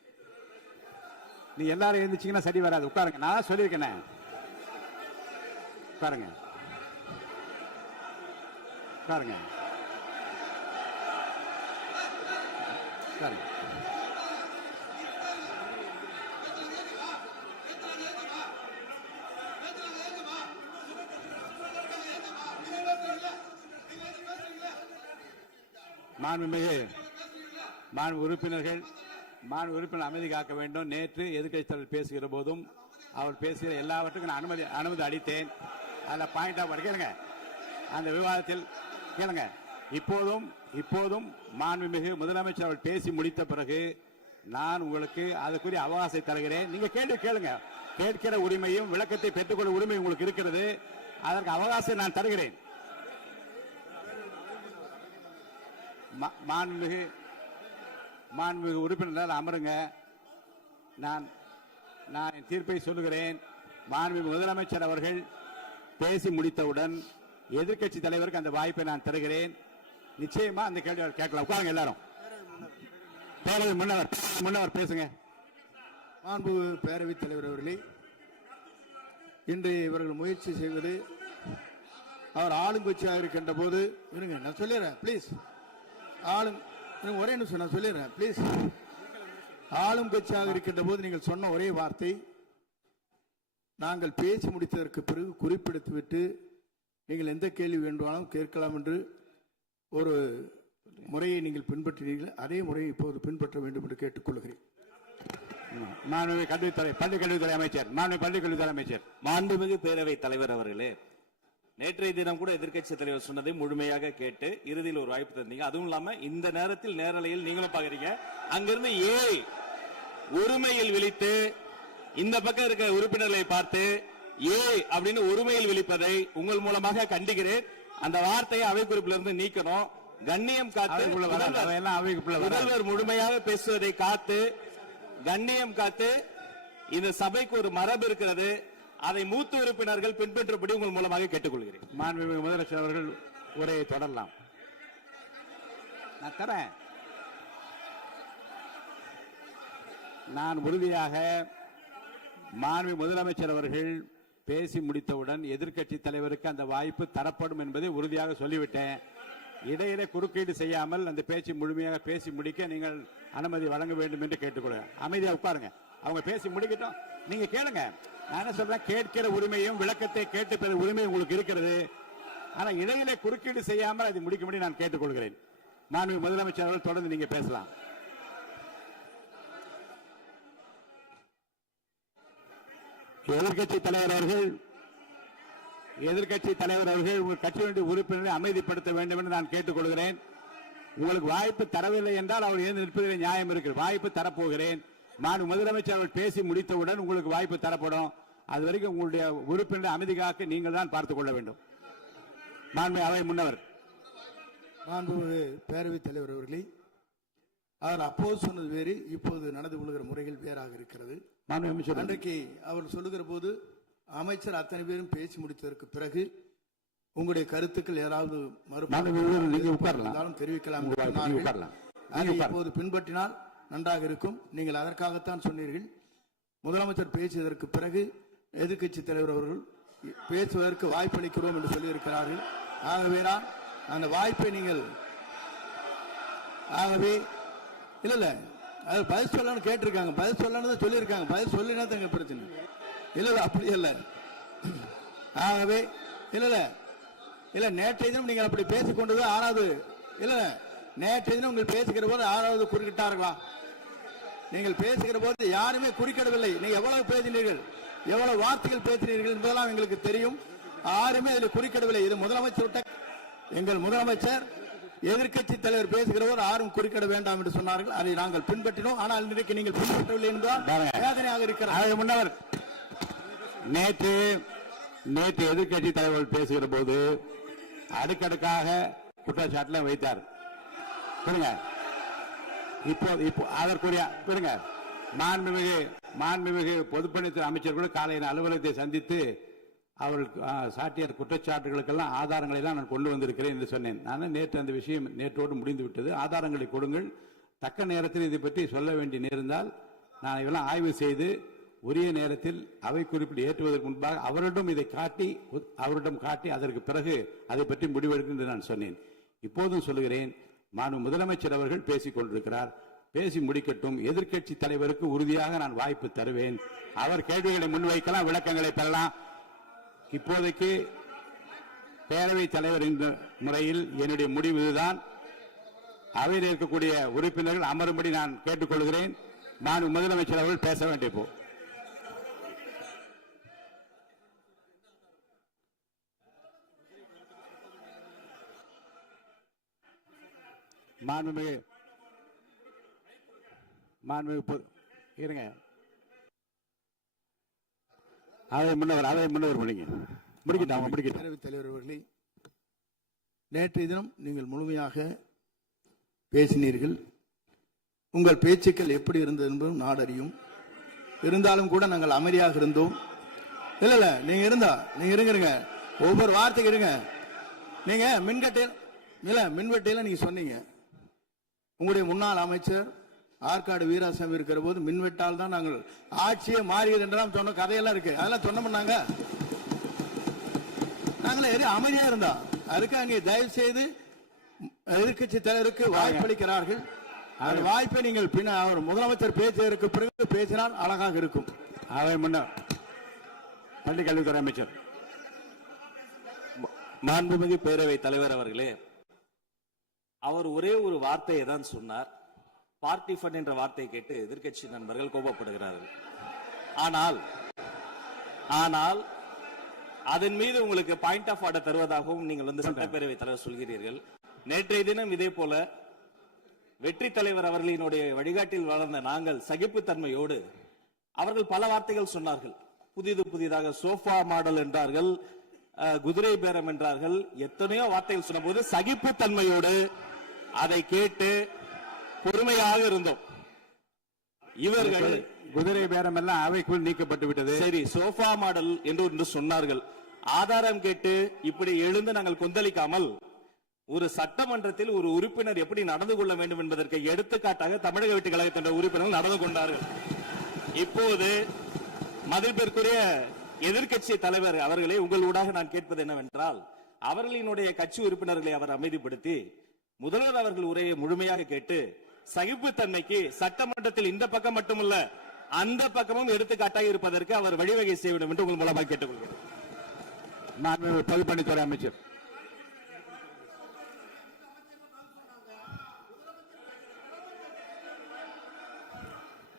நீ எல்லாரும் எழுந்துச்சீங்கன்னா சரி வராது. உட்காருங்க. நான் சொல்லியிருக்கேன். உட்காருங்க, உட்காருங்க, உட்காருங்க. மாண்பு உறுப்பினர் அமைதி காக்க வேண்டும். நேற்று எதிர்க்கட்சி தலைவர் பேசுகிற போதும் அவர் பேசுகிற எல்லாவற்றுக்கும் நான் அனுமதி அளித்தேன். அதுல பாயிண்ட் ஆஃப் கேளுங்க. அந்த விவாதத்தில் கேளுங்க. இப்போதும் மாண்புமிகு முதலமைச்சர் அவர்கள் பேசி முடித்த பிறகு நான் உங்களுக்கு அதுக்குரிய அவகாசத்தை தருகிறேன். நீங்க கேள்வி கேளுங்க. கேட்கிற உரிமையும் விளக்கத்தை பெற்றுக்கொள்ள உரிமை உங்களுக்கு இருக்கிறது. அதற்கு அவகாசம் நான் தருகிறேன். மாண்புமிகு உறுப்பினர் அமருங்க. நான் என் தீர்ப்பை சொல்லுகிறேன். மாண்புமிகு முதலமைச்சர் அவர்கள் பேசி முடித்தவுடன் எதிர்க்கட்சி தலைவருக்கு அந்த வாய்ப்பை நான் தருகிறேன். நிச்சயமா அந்த கேள்வி கேட்கலாம். உட்காருங்க எல்லாரும். பேரவை முன்னவர் பேசுங்க. மாண்பு பேரவைத் தலைவர் அவர்களே, இன்று இவர்கள் முயற்சி செய்வது அவர் ஆளுங்கட்சியாக இருக்கின்ற போது இருங்க, நான் சொல்லிடுறேன் ப்ளீஸ். ஒரே நிமிஷம் நான் சொல்லிடுறேன் ப்ளீஸ். ஆளும் கட்சியாக இருக்கின்ற போது நீங்கள் சொன்ன ஒரே வார்த்தை, நாங்கள் பேசி முடித்ததற்கு பிறகு குறிப்பிடுத்துவிட்டு நீங்கள் எந்த கேள்வி வேண்டுமானாலும் கேட்கலாம் என்று ஒரு முறையை நீங்கள் பின்பற்றினீர்கள். அதே முறையை இப்போது பின்பற்ற வேண்டும் என்று கேட்டுக்கொள்கிறேன். பள்ளிக்கல்வித்துறை அமைச்சர் மாண்புமிகு பேரவைத் தலைவர் அவர்களே, நேற்றைய தினம் கூட எதிர்க்கட்சி தலைவர் சொன்னதை முழுமையாக கேட்டு இறுதியில் ஒரு வாய்ப்பு தந்தீங்க. அதுவும் இல்லாம இந்த நேரத்தில் நேரலையில் நீங்களும் பாக்குறீங்க. அங்கிருந்து உரிமையில் விழித்து இந்த பக்கம் இருக்கிற உறுப்பினர்களை பார்த்து அப்படின்னு உரிமையில் விழிப்பதை உங்கள் மூலமாக கண்டிக்கிறேன். அந்த வார்த்தையை அவை குறிப்பிலிருந்து நீக்கணும். கண்ணியம் காத்து முதல்வர் முழுமையாக பேசுவதை காத்து கண்ணியம் காத்து இந்த சபைக்கு ஒரு மரபு இருக்கிறது. அதை மூத்த உறுப்பினர்கள் பின்பற்றபடி உங்கள் மூலமாக கேட்டுக்கொள்கிறேன். மாண்புமிகு முதலமைச்சர் அவர்கள் உரையை தொடரலாம். நான் தரேன். நான் உறுதியாக மாண்புமிகு முதலமைச்சர் அவர்கள் பேசி முடித்தவுடன் எதிர்க்கட்சி தலைவருக்கு அந்த வாய்ப்பு தரப்படும் என்பதை உறுதியாக சொல்லிவிட்டேன். இடையிலே குறுக்கீடு செய்யாமல் அந்த பேச்சு முழுமையாக பேசி முடிக்க நீங்கள் அனுமதி வழங்க வேண்டும் என்று கேட்டுக்கொள்கிறேன். அமைதியா உட்காருங்க. அவங்க பேசி முடிக்கட்டும், நீங்க கேளுங்க. நான் என்ன சொல்றேன், கேட்கிற உரிமையும் விளக்கத்தை கேட்டு பெற உரிமை உங்களுக்கு இருக்கிறது. ஆனா இடையிலே குறுக்கீடு செய்யாமல் அதை முடிக்கும்படி நான் கேட்டுக்கொள்கிறேன். மாண்புமிகு முதலமைச்சர் அவர்கள் தொடர்ந்து நீங்க பேசலாம். எதிர்க்கட்சி தலைவர் அவர்கள் உங்கள் கட்சியினுடைய உறுப்பினரை அமைதிப்படுத்த வேண்டும் என்று நான் கேட்டுக்கொள்கிறேன். உங்களுக்கு வாய்ப்பு தரவில்லை என்றால் அவர் எழுந்து நிற்பதில் நியாயம் இருக்கு. வாய்ப்பு தரப்போகிறேன். நான் முதலமைச்சர் அவர்கள் பேசி முடித்தவுடன் உங்களுக்கு வாய்ப்பு தரப்படும். அது வரைக்கும் உங்களுடைய உறுப்பினரை அமைதி காக்க நீங்கள் தான் பார்த்துக் கொள்ள வேண்டும். மாண்புமிகு அவை முன்னவர். மாண்புமிகு பேரவைத் தலைவர் அவர்களே, அவர் அப்போது சொன்னது வேறு, இப்போது நடந்து கொள்கிற முறைகள் வேறாக இருக்கிறது. அன்றைக்கு அவர் சொல்லுகிற போது அமைச்சர் அத்தனை பேரும் பேசி முடித்ததற்கு பிறகு உங்களுடைய கருத்துக்கள் யாராவது தெரிவிக்கலாம். இப்போது பின்பற்றினால் நன்றாக இருக்கும். நீங்கள் அதற்காகத்தான் சொன்னீர்கள். முதலமைச்சர் பேசியதற்கு பிறகு எதிர்க்கட்சி தலைவர் அவர்கள் பேசுவதற்கு வாய்ப்பளிக்கிறோம் என்று சொல்லியிருக்கிறார்கள். ஆகவேதான் அந்த வாய்ப்பை நீங்கள் இல்ல அது பதில் சொல்லணும்னு கேட்டிருக்காங்க. பதில் சொல்லணும் சொல்லியிருக்காங்க. பதில் சொல்லினா தங்க பிரச்சனை இல்ல. அப்படி இல்ல. ஆகவே இல்ல நேற்றைய தினம் நீங்கள் அப்படி பேசிக்கொண்டது ஆறாவது இல்ல. நேற்றைய தினம் உங்கள் பேசுகிற போது ஆறாவது குறுக்கிட்டார்களா? நீங்கள் பேசுகிற போது யாருமே குறுக்கிடவில்லை. நீங்க எவ்வளவு பேசினீர்கள், எவ்வளவு வார்த்தைகள் பேசினீர்கள் என்பதெல்லாம் எங்களுக்கு தெரியும். யாருமே அதில் குறுக்கிடவில்லை. இது முதலமைச்சர், எங்கள் முதலமைச்சர் எதிர்க்கட்சி தலைவர் பேசுகிற போது யாரும் குறுக்கிட வேண்டாம் என்று சொன்னார்கள். அதை நாங்கள் பின்பற்றினோம். ஆனால் இன்றைக்கு நீங்கள் பின்பற்றவில்லை என்பதால் வேதனையாக இருக்கிறார். முன்னவர் நேற்று எதிர்க்கட்சி தலைவர் பேசுகிற போது அடுக்கடுக்காக குற்றச்சாட்டுல வைத்தார். இப்போ அதற்குரிய மாண்புமிகு பொதுப்பணித்துறை அமைச்சர்கள் காலையில் அலுவலகத்தை சந்தித்து அவர்கள் சாட்டிய குற்றச்சாட்டுகளுக்கெல்லாம் ஆதாரங்களை எல்லாம் நான் கொண்டு வந்திருக்கிறேன் என்று சொன்னேன். நான் நேற்று அந்த விஷயம் நேற்றோடு முடிந்து விட்டது. ஆதாரங்களை கொடுங்கள். தக்க நேரத்தில் இதை பற்றி சொல்ல வேண்டிய நேர்ந்தால் நான் இதெல்லாம் ஆய்வு செய்து உரிய நேரத்தில் அவை குறிப்பிட்டு ஏற்றுவதற்கு முன்பாக அவரிடம் காட்டி அதற்கு பிறகு அதை பற்றி முடிவெடுக்கும் என்று நான் சொன்னேன். இப்போதும் சொல்லுகிறேன், மாண்பு முதலமைச்சர் அவர்கள் பேசிக் கொண்டிருக்கிறார். பேசி முடிக்கட்டும். எதிர்க்கட்சி தலைவருக்கு உறுதியாக நான் வாய்ப்பு தருவேன். அவர் கேள்விகளை முன்வைக்கலாம், விளக்கங்களை பெறலாம். இப்போதைக்கு பேரவைத் தலைவர் என்ற முறையில் என்னுடைய முடிவு இதுதான். அவையில் இருக்கக்கூடிய உறுப்பினர்கள் அமரும்படி நான் கேட்டுக்கொள்கிறேன். நான் முதலமைச்சர் அவர்கள் பேச வேண்டிய இருங்க. அவை முன்னவர் பேரவைத் தலைவர் அவர்களே, நேற்றைய தினம் நீங்கள் முழுமையாக பேசினீர்கள். உங்கள் பேச்சுக்கள் எப்படி இருந்தது என்பதும் நாடறியும். இருந்தாலும் கூட நாங்கள் அமைதியாக இருந்தோம். இல்ல நீங்க இருங்க. ஒவ்வொரு வார்த்தைக்கு இருங்க. நீங்க மின்வெட்டையில நீங்க சொன்னீங்க. உங்களுடைய முன்னாள் அமைச்சர் ஆற்காடு வீராசாமி இருக்கிற போது மின்வெட்டால் தான் நாங்கள் ஆட்சியே மாறியது என்றெல்லாம் சொன்ன கதையெல்லாம் இருக்கு. அதெல்லாம் சொன்னோம்னாங்க. நாங்களே அமைதியா இருந்தோம். அதுக்காக நீங்க தயவு செய்து எதிர்க்கட்சி தலைவருக்கு வாய்ப்பளிக்கிறார்கள். அந்த வாய்ப்பை நீங்கள் அவர் முதலமைச்சர் பேசுவதற்கு பிறகு பேசினால் அழகாக இருக்கும். அவை முன்னர் பள்ளி கல்வித்துறை அமைச்சர். மாண்புமிகு பேரவைத் தலைவர் அவர்களே, அவர் ஒரே ஒரு வார்த்தையை தான் சொன்னார். பார்ட்டி ஃபண்ட் என்ற வார்த்தையை கேட்டு எதிர்க்கட்சி நண்பர்கள் கோபப்படுகிறார்கள். ஆனால் அதன் மீது உங்களுக்கு பாயிண்ட் ஆஃப் ஆர்டர் தருவதாகவும் நீங்கள் சட்டப்பேரவை தலைவர் சொல்கிறீர்கள். நேற்றைய தினம் இதே போல வெற்றி தலைவர் அவர்களினுடைய வழிகாட்டில் வளர்ந்த நாங்கள் சகிப்புத்தன்மையோடு அவர்கள் பல வார்த்தைகள் சொன்னார்கள். புதிதாக சோஃபா மாடல் என்றார்கள், குதிரை பேரம் என்றார்கள், எத்தனையோ வார்த்தைகள் சொன்ன போது சகிப்புத்தன்மையோடு அதை கேட்டு பொறுமையாக இருந்தோம். குதிரை பேரம் எல்லாம் அவைக்குள் நீக்கப்பட்டு விட்டது. சரி, சோஃபா மாடல் என்று ஒன்று சொன்னார்கள். ஆதாரம் கேட்டு இப்படி எழுந்து நாங்கள் கொந்தளிக்காமல் ஒரு சட்டமன்றத்தில் ஒரு உறுப்பினர் எப்படி நடந்து கொள்ள வேண்டும் என்பதற்கு எடுத்துக்காட்டாக தமிழக வெற்றி கழகத்தின் உறுப்பினர்கள் நடந்து கொண்டார்கள். இப்போது மதிப்பிற்குரிய எதிர்க்கட்சி தலைவர் அவர்களே, உங்கள் ஊடாக நான் கேட்பது என்னவென்றால், அவர்களினுடைய கட்சி உறுப்பினர்களை அவர் அமைதிப்படுத்தி முதல்வர் அவர்கள் உரையை முழுமையாக கேட்டு சகிப்புத்தன்மைக்கு சட்டமன்றத்தில் இந்த பக்கம் மட்டுமல்ல அந்த பக்கமும் எடுத்துக்காட்டாக இருப்பதற்கு அவர் வழிவகை செய்ய வேண்டும் என்று உங்கள் மூலமாக கேட்டுக்கொள்கிறேன். மாண்புமிகு பொதுப்பணித்துறை அமைச்சர்.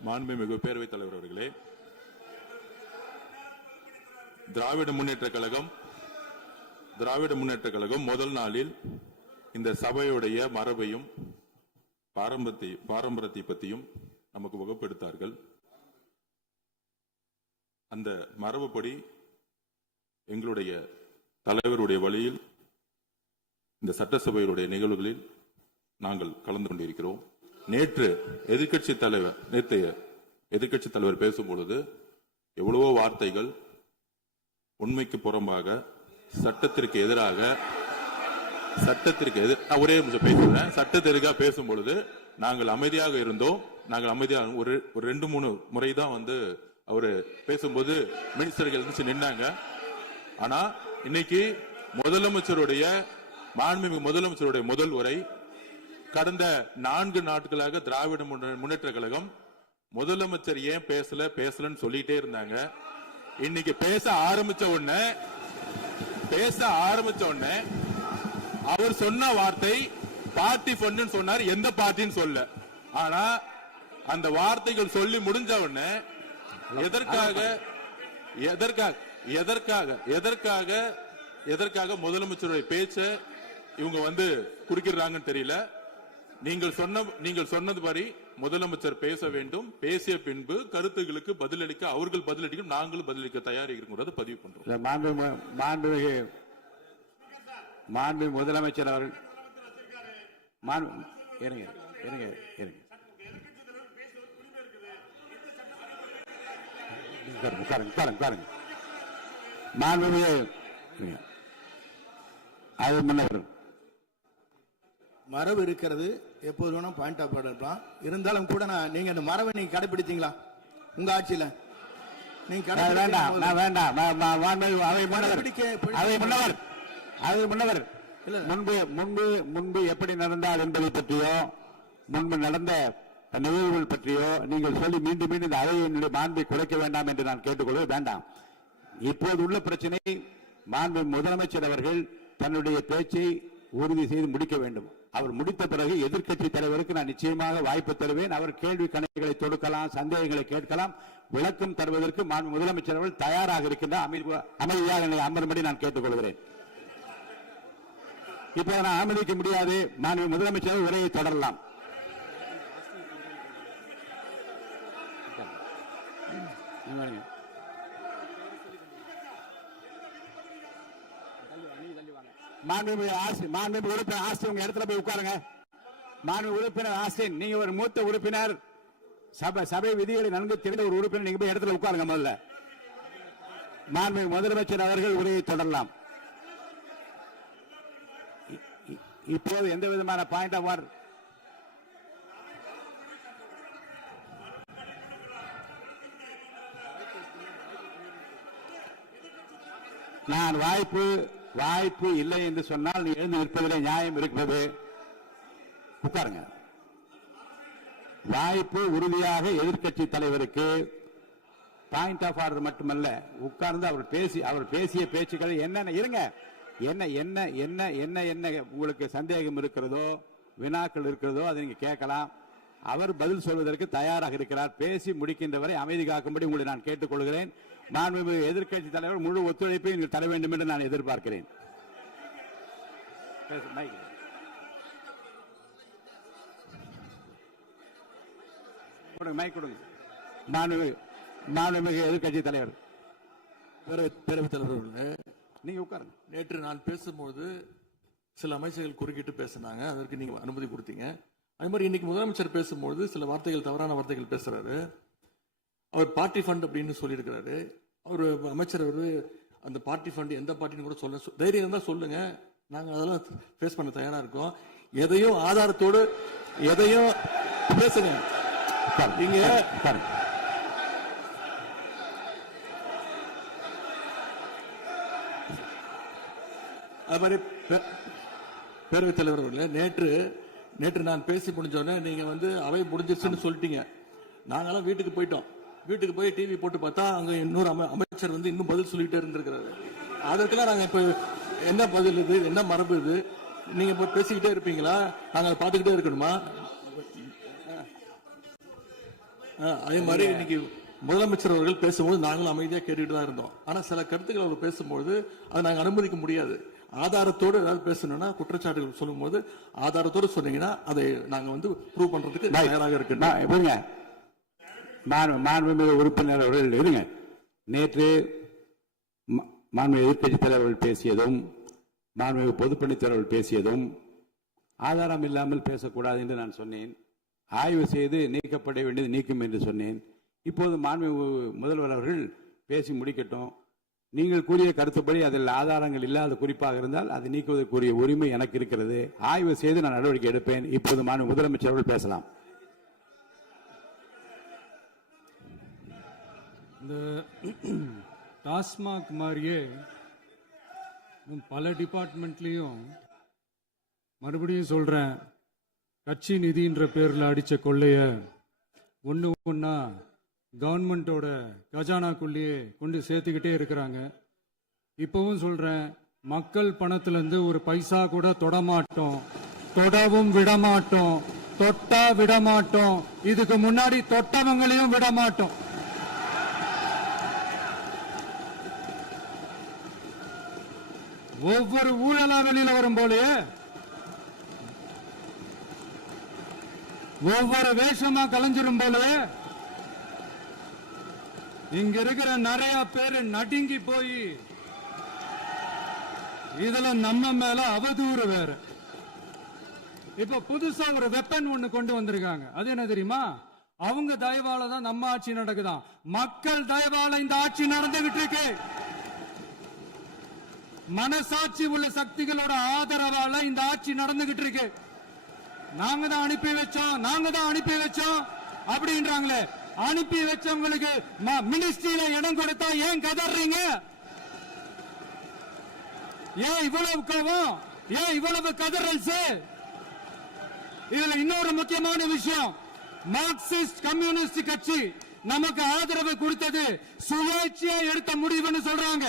மாண்புமிகு பேரவைத் தலைவர் அவர்களே, திராவிட முன்னேற்ற கழகம் முதல் நாளில் இந்த சபையுடைய மரபையும் பாரம்பரியத்தை பற்றியும் நமக்கு வகுப்படுத்தார்கள். அந்த மரபுப்படி எங்களுடைய தலைவருடைய வழியில் இந்த சட்டசபையுடைய நிகழ்வுகளில் நாங்கள் கலந்து கொண்டிருக்கிறோம். நேற்றைய எதிர்க்கட்சி தலைவர் பேசும்பொழுது எவ்வளவோ வார்த்தைகள் உண்மைக்கு புறம்பாக சட்டத்திற்கு எதிராக ஒரே நிமிஷம் பேசுறேன். சட்டத்திற்காக பேசும் பொழுது நாங்கள் அமைதியாக இருந்தோம். ஒரு 2-3 முறை தான் அவரு பேசும்போது மினிஸ்டர்கள் இருந்துச்சு நின்னாங்க. ஆனா இன்னைக்கு மாண்புமிகு முதலமைச்சருடைய முதல் உரை கடந்த 4 நாட்களாக திராவிட முன்னேற்ற கழகம் முதலமைச்சர் ஏன் பேசலன்னு சொல்லிட்டே இருந்தாங்க. இன்னைக்கு பேச ஆரம்பிச்ச உடனே அவர் சொன்ன வார்த்தை பார்ட்டி ஃபண்ட் சொன்னார். எந்த பார்ட்டின்னு சொல்ல. ஆனா அந்த வார்த்தைகள் சொல்லி முடிஞ்ச உடனே எதற்காக முதலமைச்சருடைய பேச்ச இவங்க குறுக்கிறாங்கன்னு தெரியல. நீங்கள் சொன்னதுபடி முதலமைச்சர் பேச வேண்டும். பேசிய பின்பு கருத்துகளுக்கு பதிலளிக்க அவர்கள் பதிலளிக்க நாங்களும் பதிலளிக்க தயாராக இருக்கிறது பதிவு பண்றோம். மாண்பு முதலமைச்சர் அவர்கள் மரபு இருக்கிறது. எப்போது வேணா பாயிண்ட் ஆஃப் ஆர்டர் இருக்கலாம். இருந்தாலும் கூட நீங்க அந்த மரபை நீங்க கடைபிடித்தீங்களா உங்க ஆட்சியில? நீங்க முன்பு எப்படி நடந்தால் என்பதை பற்றியோ முன்பு நடந்த நிகழ்வுகள் பற்றியோ நீங்கள் சொல்லி மீண்டும் மீண்டும் இந்த அவையினுடைய மாண்பை குறைக்க வேண்டாம் என்று நான் கேட்டுக்கொள்வது வேண்டாம். இப்போது உள்ள பிரச்சனை, மாண்பு முதலமைச்சர் அவர்கள் தன்னுடைய பேச்சை உறுதி செய்து முடிக்க வேண்டும். அவர் முடித்த பிறகு எதிர்க்கட்சி தலைவருக்கு நான் நிச்சயமாக வாய்ப்பு தருவேன். அவர் கேள்வி கணைகளை தொடுக்கலாம், சந்தேகங்களை கேட்கலாம். விளக்கம் தருவதற்கு மாண்பு முதலமைச்சர் அவர்கள் தயாராக இருக்கின்றார். அமைதியாக என்னை அமரும்படி நான் கேட்டுக்கொள்கிறேன். இப்போது நான் அனுமதிக்க முடியாது. மாண்பு முதலமைச்சர் உரையை தொடரலாம். மாண்புமிகு உறுப்பினர் ஆஸ்டின் உங்க இடத்துல போய் உட்காருங்க. மாண்புமிகு உறுப்பினர் ஆஸ்டின், நீங்க ஒரு மூத்த உறுப்பினர், சபை விதிகளை நன்கு தெரிந்த ஒரு உறுப்பினர், நீங்க போய் இடத்துல உட்காருங்க. முதல்ல மாண்புமிகு முதலமைச்சர் அவர்கள் உரையை தொடரலாம். இப்போது எந்த விதமான பாயிண்ட் ஆஃப் ஆர்டர் நான் வாய்ப்பு இல்லை என்று சொன்னால் நீ எழுந்து நிற்பதிலே நியாயம் இருக்கிறது. உட்காருங்க. வாய்ப்பு உறுதியாக எதிர்க்கட்சி தலைவருக்கு பாயிண்ட் ஆஃப் ஆர்டர் மட்டுமல்ல, உட்கார்ந்து அவர் பேசிய பேச்சுக்கள் என்னென்ன இருங்க, என்ன என்ன என்ன என்ன என்ன உங்களுக்கு சந்தேகம் இருக்கிறதோ, வினாக்கள் இருக்கிறதோ அதை நீங்க கேட்கலாம். அவர் பதில் சொல்வதற்கு தயாராக இருக்கிறார். பேசி முடிக்கின்ற வரை அமைதி காக்கும்படி உங்களை நான் கேட்டுக்கொள்கிறேன். மாண்புமிகு எதிர்க்கட்சி தலைவர் முழு ஒத்துழைப்பை நீங்கள் தர வேண்டும் என்று நான் எதிர்பார்க்கிறேன். மாண்புமிகு எதிர்க்கட்சி தலைவர், பேரவைத் தலைவர், நீங்க உட்காருங்க. நேற்று நான் பேசும்போது சில அமைச்சர்கள் குறுக்கிட்டு பேசினாங்க. அதற்கு நீங்க அனுமதி கொடுத்தீங்க. அது மாதிரி இன்னைக்கு முதலமைச்சர் பேசும்போது சில வார்த்தைகள், தவறான வார்த்தைகள் பேசுறாரு. அவர் பார்ட்டி ஃபண்ட் அப்படின்னு சொல்லியிருக்கிறாரு. அவர் அமைச்சர் அந்த பார்ட்டி ஃபண்ட் எந்த பார்ட்டின்னு கூட சொல்ல தைரியம் இருந்தா சொல்லுங்க, நாங்க அதெல்லாம் ஃபேஸ் பண்ண தயாரா இருக்கோம். எதையும் ஆதாரத்தோடு எதையும் பேசுங்க. நீங்க அது மாதிரி பேரவைத் தலைவர் அவர்களே, நேற்று நான் பேசி முடிஞ்சோடனே நீங்க அவை முடிஞ்சிருச்சுன்னு சொல்லிட்டீங்க. நாங்கெல்லாம் வீட்டுக்கு போயிட்டோம். வீட்டுக்கு போய் டிவி போட்டு பார்த்தா அங்க இன்னொரு அமைச்சர் இன்னும் பதில் சொல்லிட்டே இருந்திருக்கிறாரு. அதற்கெல்லாம் நாங்க இப்ப என்ன பதில் இது, என்ன மரபு இது? நீங்க இப்ப பேசிக்கிட்டே இருப்பீங்களா? நாங்க அதை பார்த்துக்கிட்டே இருக்கணுமா? அதே மாதிரி இன்னைக்கு முதலமைச்சர் அவர்கள் பேசும்போது நாங்களும் அமைதியா கேட்டுட்டு தான் இருந்தோம். ஆனா சில கருத்துக்கள் அவர் பேசும்போது அதை நாங்க அனுமதிக்க முடியாது. ஆதாரத்தோடு ஏதாவது பேசணும்னா, குற்றச்சாட்டுகள் சொல்லும் போது ஆதாரத்தோடு சொன்னீங்கன்னா அதை நாங்க ப்ரூவ் பண்றதுக்கு தயாராக இருக்கு. மாண்புமிகு உறுப்பினர் அவர்கள் இருங்க. நேற்று மாண்புமிகு எதிர்க்கட்சி தலைவர்கள் பேசியதும் மாண்புமிகு பொதுப்பணித்தலைவர்கள் பேசியதும் ஆதாரம் இல்லாமல் பேசக்கூடாது என்று நான் சொன்னேன். ஆய்வு செய்து நீக்கப்பட வேண்டியது நீக்கும் என்று சொன்னேன். இப்போது மாண்புமிகு முதல்வர் அவர்கள் பேசி முடிக்கட்டும். நீங்கள் கூறிய கருத்துப்படி அதில் ஆதாரங்கள் இல்லாத குறிப்பாக இருந்தால் அதை நீக்குவதற்குரிய உரிமை எனக்கு இருக்கிறது. ஆய்வு செய்து நான் நடவடிக்கை எடுப்பேன். இப்போது மாண்புமிகு முதலமைச்சர் அவர்கள் பேசலாம். இந்த டாஸ்மாக் மாதிரியே பல டிபார்ட்மெண்ட்லயும் மறுபடியும் சொல்றேன், கட்சி நிதின்ற பேர்ல அடிச்ச கொள்ளைய ஒன்னா கவர்மெண்டோட கஜானாக்குள்ளேயே கொண்டு சேர்த்துக்கிட்டே இருக்கிறாங்க. இப்பவும் சொல்றேன், மக்கள் பணத்துல இருந்து ஒரு பைசா கூட தொடமாட்டோம், தொடவும் விடமாட்டோம், தொட்டா விடமாட்டோம். இதுக்கு முன்னாடி தொட்டவங்களையும் விடமாட்டோம். ஒவ்வொரு ஊழலா வெளியில வரும் போலே, ஒவ்வொரு வேஷமா கலைஞ்சிரும் போலே, இங்க இருக்கிற நிறைய பேரு நடுங்கி போய் இதுல நம்ம மேல அவதூறு வேற. இப்ப புதுசா ஒரு வெப்பன் ஒண்ணு கொண்டு வந்திருக்காங்க. அது என்ன தெரியுமா? அவங்க தயவால தான் நம்ம ஆட்சி நடக்குதான். மக்கள் தயவால இந்த ஆட்சி நடந்துகிட்டு இருக்கு. மனசாட்சி உள்ள சக்திகளோட ஆதரவால இந்த ஆட்சி நடந்துகிட்டு இருக்கு. நாங்க தான் அனுப்பி வச்சோம் அப்படின்றாங்களே. அனுப்பி வச்சவங்களுக்கு மினிஸ்ட்ரியில இடம் கொடுத்தா ஏன் கதறீங்க? ஏன் இவ்வளவு கோவம்? ஏன் இவ்வளவு கதறல்ஸ்? இதுல இன்னொரு முக்கியமான விஷயம், மார்க்சிஸ்ட் கம்யூனிஸ்ட் கட்சி நமக்கு ஆதரவு கொடுத்தது சுயேட்சையா எடுத்த முடிவுன்னு சொல்றாங்க.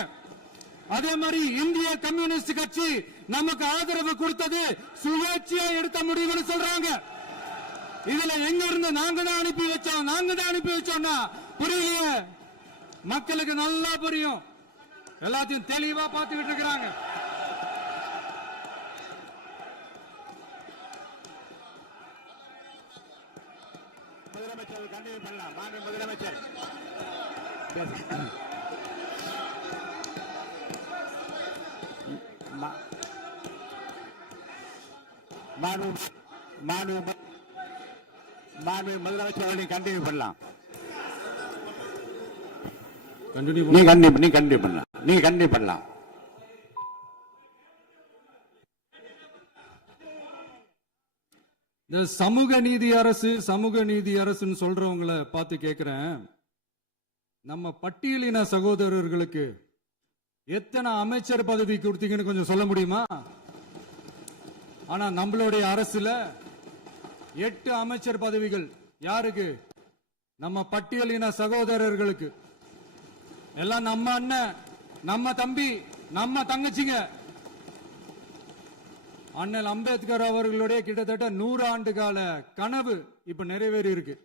அதே மாதிரி இந்திய கம்யூனிஸ்ட் கட்சி நமக்கு ஆதரவு கொடுத்தது சுயேட்சையா எடுத்த முடிவுன்னு சொல்றாங்க. இதுல எங்க இருந்து நாங்க தான் அனுப்பி வச்சோம்னா புரியலையே. மக்களுக்கு நல்லா புரியும், எல்லாத்தையும் தெளிவா பார்த்துக்கிட்டு இருக்கிறாங்க. முதலமைச்சர் கண்டினியூ பண்ணலாம். மாண்புமிகு முதலமைச்சர் மாண்புமிகு முதலமைச்சர் நீங்க கண்டினியூ பண்ணலாம். நீங்க கண்டினியூ பண்ணலாம். இந்த சமூக நீதி அரசுன்னு சொல்றவங்களை பார்த்து கேட்கிறேன், நம்ம பட்டியலின சகோதரர்களுக்கு எத்தனை அமைச்சர் பதவி கொடுத்தீங்கன்னு கொஞ்சம் சொல்ல முடியுமா? ஆனா நம்மளுடைய அரசுல 8 அமைச்சர் பதவிகள் யாருக்கு? நம்ம பட்டியலின சகோதரர்களுக்கு. எல்லாம் நம்ம அண்ணன், நம்ம தம்பி, நம்ம தங்கச்சிங்க. அண்ணல் அம்பேத்கர் அவர்களுடைய கிட்டத்தட்ட 100 ஆண்டு கால கனவு இப்ப நிறைவேறி இருக்கு.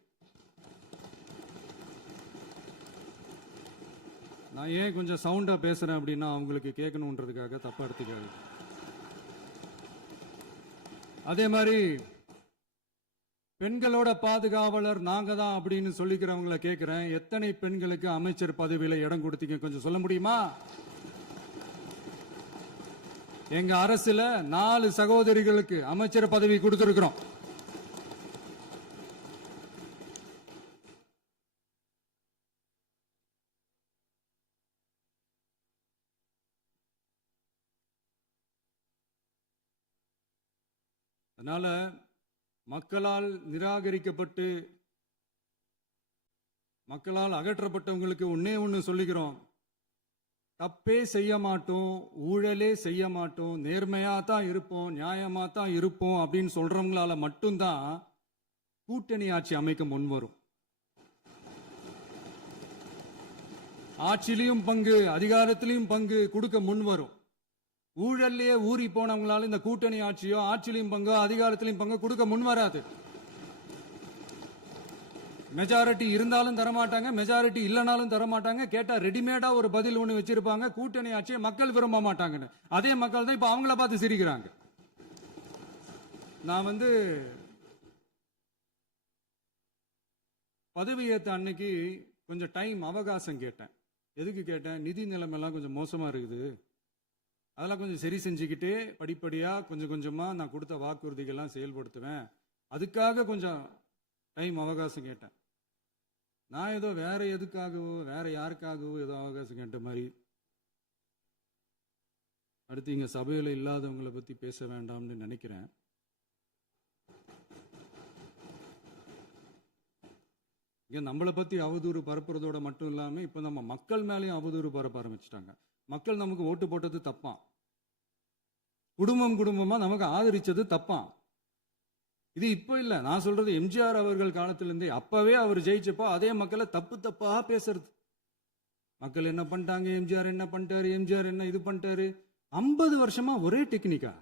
நான் ஏன் கொஞ்சம் சவுண்டா பேசுறேன் அப்படின்னா அவங்களுக்கு கேட்கணுன்றதுக்காக தப்பா எடுத்துக்காது. அதே மாதிரி பெண்களோட பாதுகாவலர் நாங்க தான் அப்படின்னு சொல்லிக்கிறவங்களை கேட்கிறேன், எத்தனை பெண்களுக்கு அமைச்சர் பதவியில இடம் கொடுத்தீங்க கொஞ்சம் சொல்ல முடியுமா? எங்க அரசுல 4 சகோதரிகளுக்கு அமைச்சர் பதவி கொடுத்திருக்கிறோம். அதனால மக்களால் நிராகரிக்கப்பட்டு மக்களால் அகற்றப்பட்டவங்களுக்கு ஒன்னே ஒன்று சொல்லிக்கிறோம், தப்பே செய்ய மாட்டோம், ஊழலே செய்ய மாட்டோம், நேர்மையா தான் இருப்போம், நியாயமா தான் இருப்போம் அப்படின்னு சொல்றவங்களால மட்டும்தான் கூட்டணி ஆட்சி அமைக்க முன்வரும். ஆட்சியிலையும் பங்கு, அதிகாரத்திலையும் பங்கு கொடுக்க முன்வரும். ஊழல்லையே ஊறி போனவங்களால இந்த கூட்டணி ஆட்சியோ ஆட்சியிலையும் பங்கோ அதிகாரத்திலையும் பங்கு கொடுக்க முன்வராது. மெஜாரிட்டி இருந்தாலும் தரமாட்டாங்க, மெஜாரிட்டி இல்லைனாலும் தரமாட்டாங்க. கேட்டா ரெடிமேடா ஒரு பதில் ஒண்ணு வச்சிருப்பாங்க, கூட்டணி ஆட்சியை மக்கள் விரும்ப மாட்டாங்கன்னு. அதே மக்கள் தான் இப்ப அவங்கள பார்த்து சிரிக்கிறாங்க. நான் பதவியேற்ற அன்னைக்கு கொஞ்சம் டைம் அவகாசம் கேட்டேன். எதுக்கு கேட்டேன்? நிதி நிலைமைலாம் கொஞ்சம் மோசமா இருக்குது, அதெல்லாம் கொஞ்சம் சரி செஞ்சுக்கிட்டு படிப்படியா கொஞ்சம் கொஞ்சமா நான் கொடுத்த வாக்குறுதிகள்லாம் செயல்படுத்துவேன், அதுக்காக கொஞ்சம் டைம் அவகாசம் கேட்டேன். நான் ஏதோ வேற எதுக்காகவோ வேற யாருக்காகவோ ஏதோ அவகாசம் கேட்ட மாதிரி. அடுத்து இங்க சபையில இல்லாதவங்களை பத்தி பேச வேண்டாம்னு நினைக்கிறேன். இங்க நம்மளை பத்தி அவதூறு பரப்புறதோட மட்டும் இல்லாம இப்ப நம்ம மக்கள் மேலேயும் அவதூறு பரப்ப ஆரம்பிச்சிட்டாங்க. மக்கள் நமக்கு ஓட்டு போட்டது தப்பான், குடும்பம் குடும்பமா நமக்கு ஆதரிச்சது தப்பான். இது இப்போ இல்ல, நான் சொல்றது எம்ஜிஆர் அவர்கள் காலத்திலிருந்தே. அப்பவே அவர் ஜெயிச்சப்போ அதே மக்களை தப்பு தப்பா பேசுறது. மக்கள் என்ன பண்ணிட்டாங்க, எம்ஜிஆர் என்ன பண்ணிட்டாரு, எம்ஜிஆர் என்ன இது பண்ணிட்டாரு. 50 வருஷமா ஒரே டெக்னிக்கா.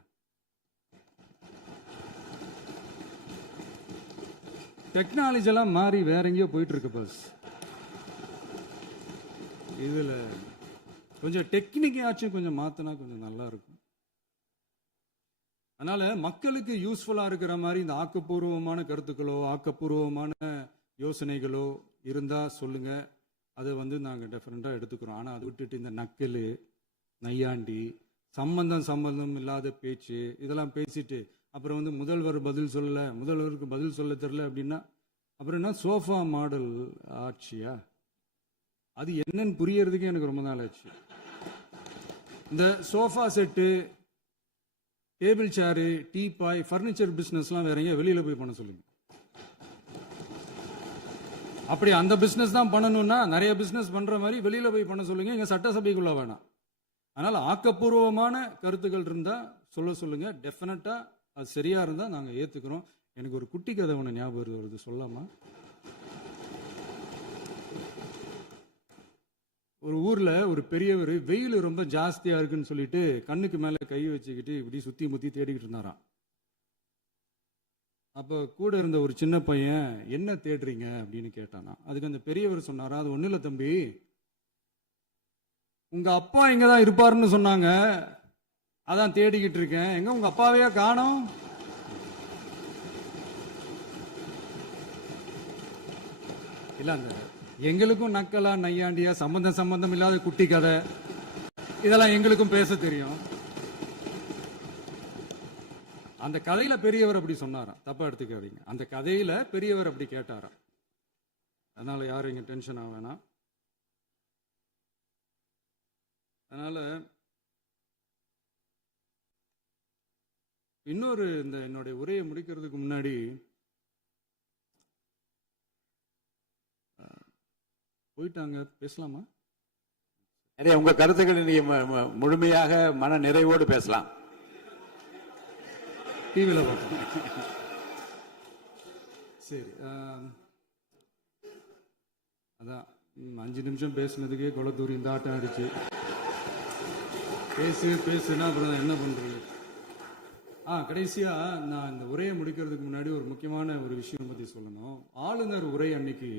டெக்னாலஜி எல்லாம் மாறி வேற எங்கேயோ போயிட்டு இருக்கு பஸ். இதுல கொஞ்சம் டெக்னிக்காச்சும் கொஞ்சம் மாத்தினா கொஞ்சம் நல்லா இருக்கும். அதனால மக்களுக்கு யூஸ்ஃபுல்லா இருக்கிற மாதிரி இந்த ஆக்கப்பூர்வமான கருத்துக்களோ ஆக்கப்பூர்வமான யோசனைகளோ இருந்தா சொல்லுங்க, அதை நாங்க டெஃபரெண்டா எடுத்துக்கிறோம். ஆனா அதை விட்டுட்டு இந்த நக்கல், நையாண்டி, சம்பந்தம் இல்லாத பேச்சு இதெல்லாம் பேசிட்டு அப்புறம் முதல்வர் பதில் சொல்லல, முதல்வருக்கு பதில் சொல்ல தெரியல அப்படின்னா அப்புறம் என்ன சோஃபா மாடல் ஆட்சியா? அது என்னன்னு புரியறதுக்கு எனக்கு ரொம்ப நாள் ஆச்சு. இந்த sofa set, table chair, teapoy, furniture பிசினஸ்லாம் வேற எங்க வெளியில போய் பண்ண சொல்லுங்க. அப்படி அந்த பிசினஸ் தான் பண்ணணும்னா நிறைய பிசினஸ் பண்ற மாதிரி வெளியில போய் பண்ண சொல்லுங்க, இங்க சட்டசபைக்குள்ள வேணாம். அதனால ஆக்கப்பூர்வமான கருத்துக்கள் இருந்தா சொல்லுங்க, டெஃபினட்டா அது சரியா இருந்தா நாங்க ஏத்துக்கிறோம். எனக்கு ஒரு குட்டி கதை ஒன்று ஞாபகம் வருது, சொல்லாமா? ஒரு ஊர்ல ஒரு பெரியவர் வெயில் ரொம்ப ஜாஸ்தியா இருக்குன்னு சொல்லிட்டு கண்ணுக்கு மேல கை வச்சுக்கிட்டு இப்படி சுத்தி முத்தி தேடிக்கிட்டு இருந்தாராம். அப்ப கூட இருந்த ஒரு சின்ன பையன், என்ன தேடுறீங்க அப்படின்னு கேட்டானா. அதுக்கு அந்த பெரியவர் சொன்னாரா, அது ஒண்ணு இல்ல தம்பி, உங்க அப்பா இங்கதான் இருப்பாருன்னு சொன்னாங்க, அதான் தேடிக்கிட்டு இருக்கேன். எங்க உங்க அப்பாவையா காணோம்? இல்ல அந்த எங்களுக்கும் நக்கலா நையாண்டியா சம்பந்தம் இல்லாத குட்டி கதை இதெல்லாம் எங்களுக்கும் பேச தெரியும். அந்த கதையில பெரியவர் அப்படி சொன்னாராம், தப்பா எடுத்துக்காதீங்க. அந்த கதையில பெரியவர் அப்படி கேட்டாராம். அதனால யாரும் இங்க டென்ஷன் ஆக வேணாம். அதனால இன்னொரு இந்த என்னுடைய உரையை முடிக்கிறதுக்கு முன்னாடி போயிட்டாங்க, பேசலாமா? உங்க கருத்துக்களை நீங்க முழுமையாக மன நிறைவோடு பேசலாம். டிவியில் பார்ப்போம். சரி, அதான் 5 நிமிஷம் பேசுனதுக்கே கொளத்தூரி இந்த ஆட்டம் அடிச்சு பேசுனா அப்புறம் என்ன பண்றது? கடைசியா நான் இந்த உரையை முடிக்கிறதுக்கு முன்னாடி ஒரு முக்கியமான ஒரு விஷயம் பத்தி சொல்லணும். ஆளுநர் உரை அன்னைக்கு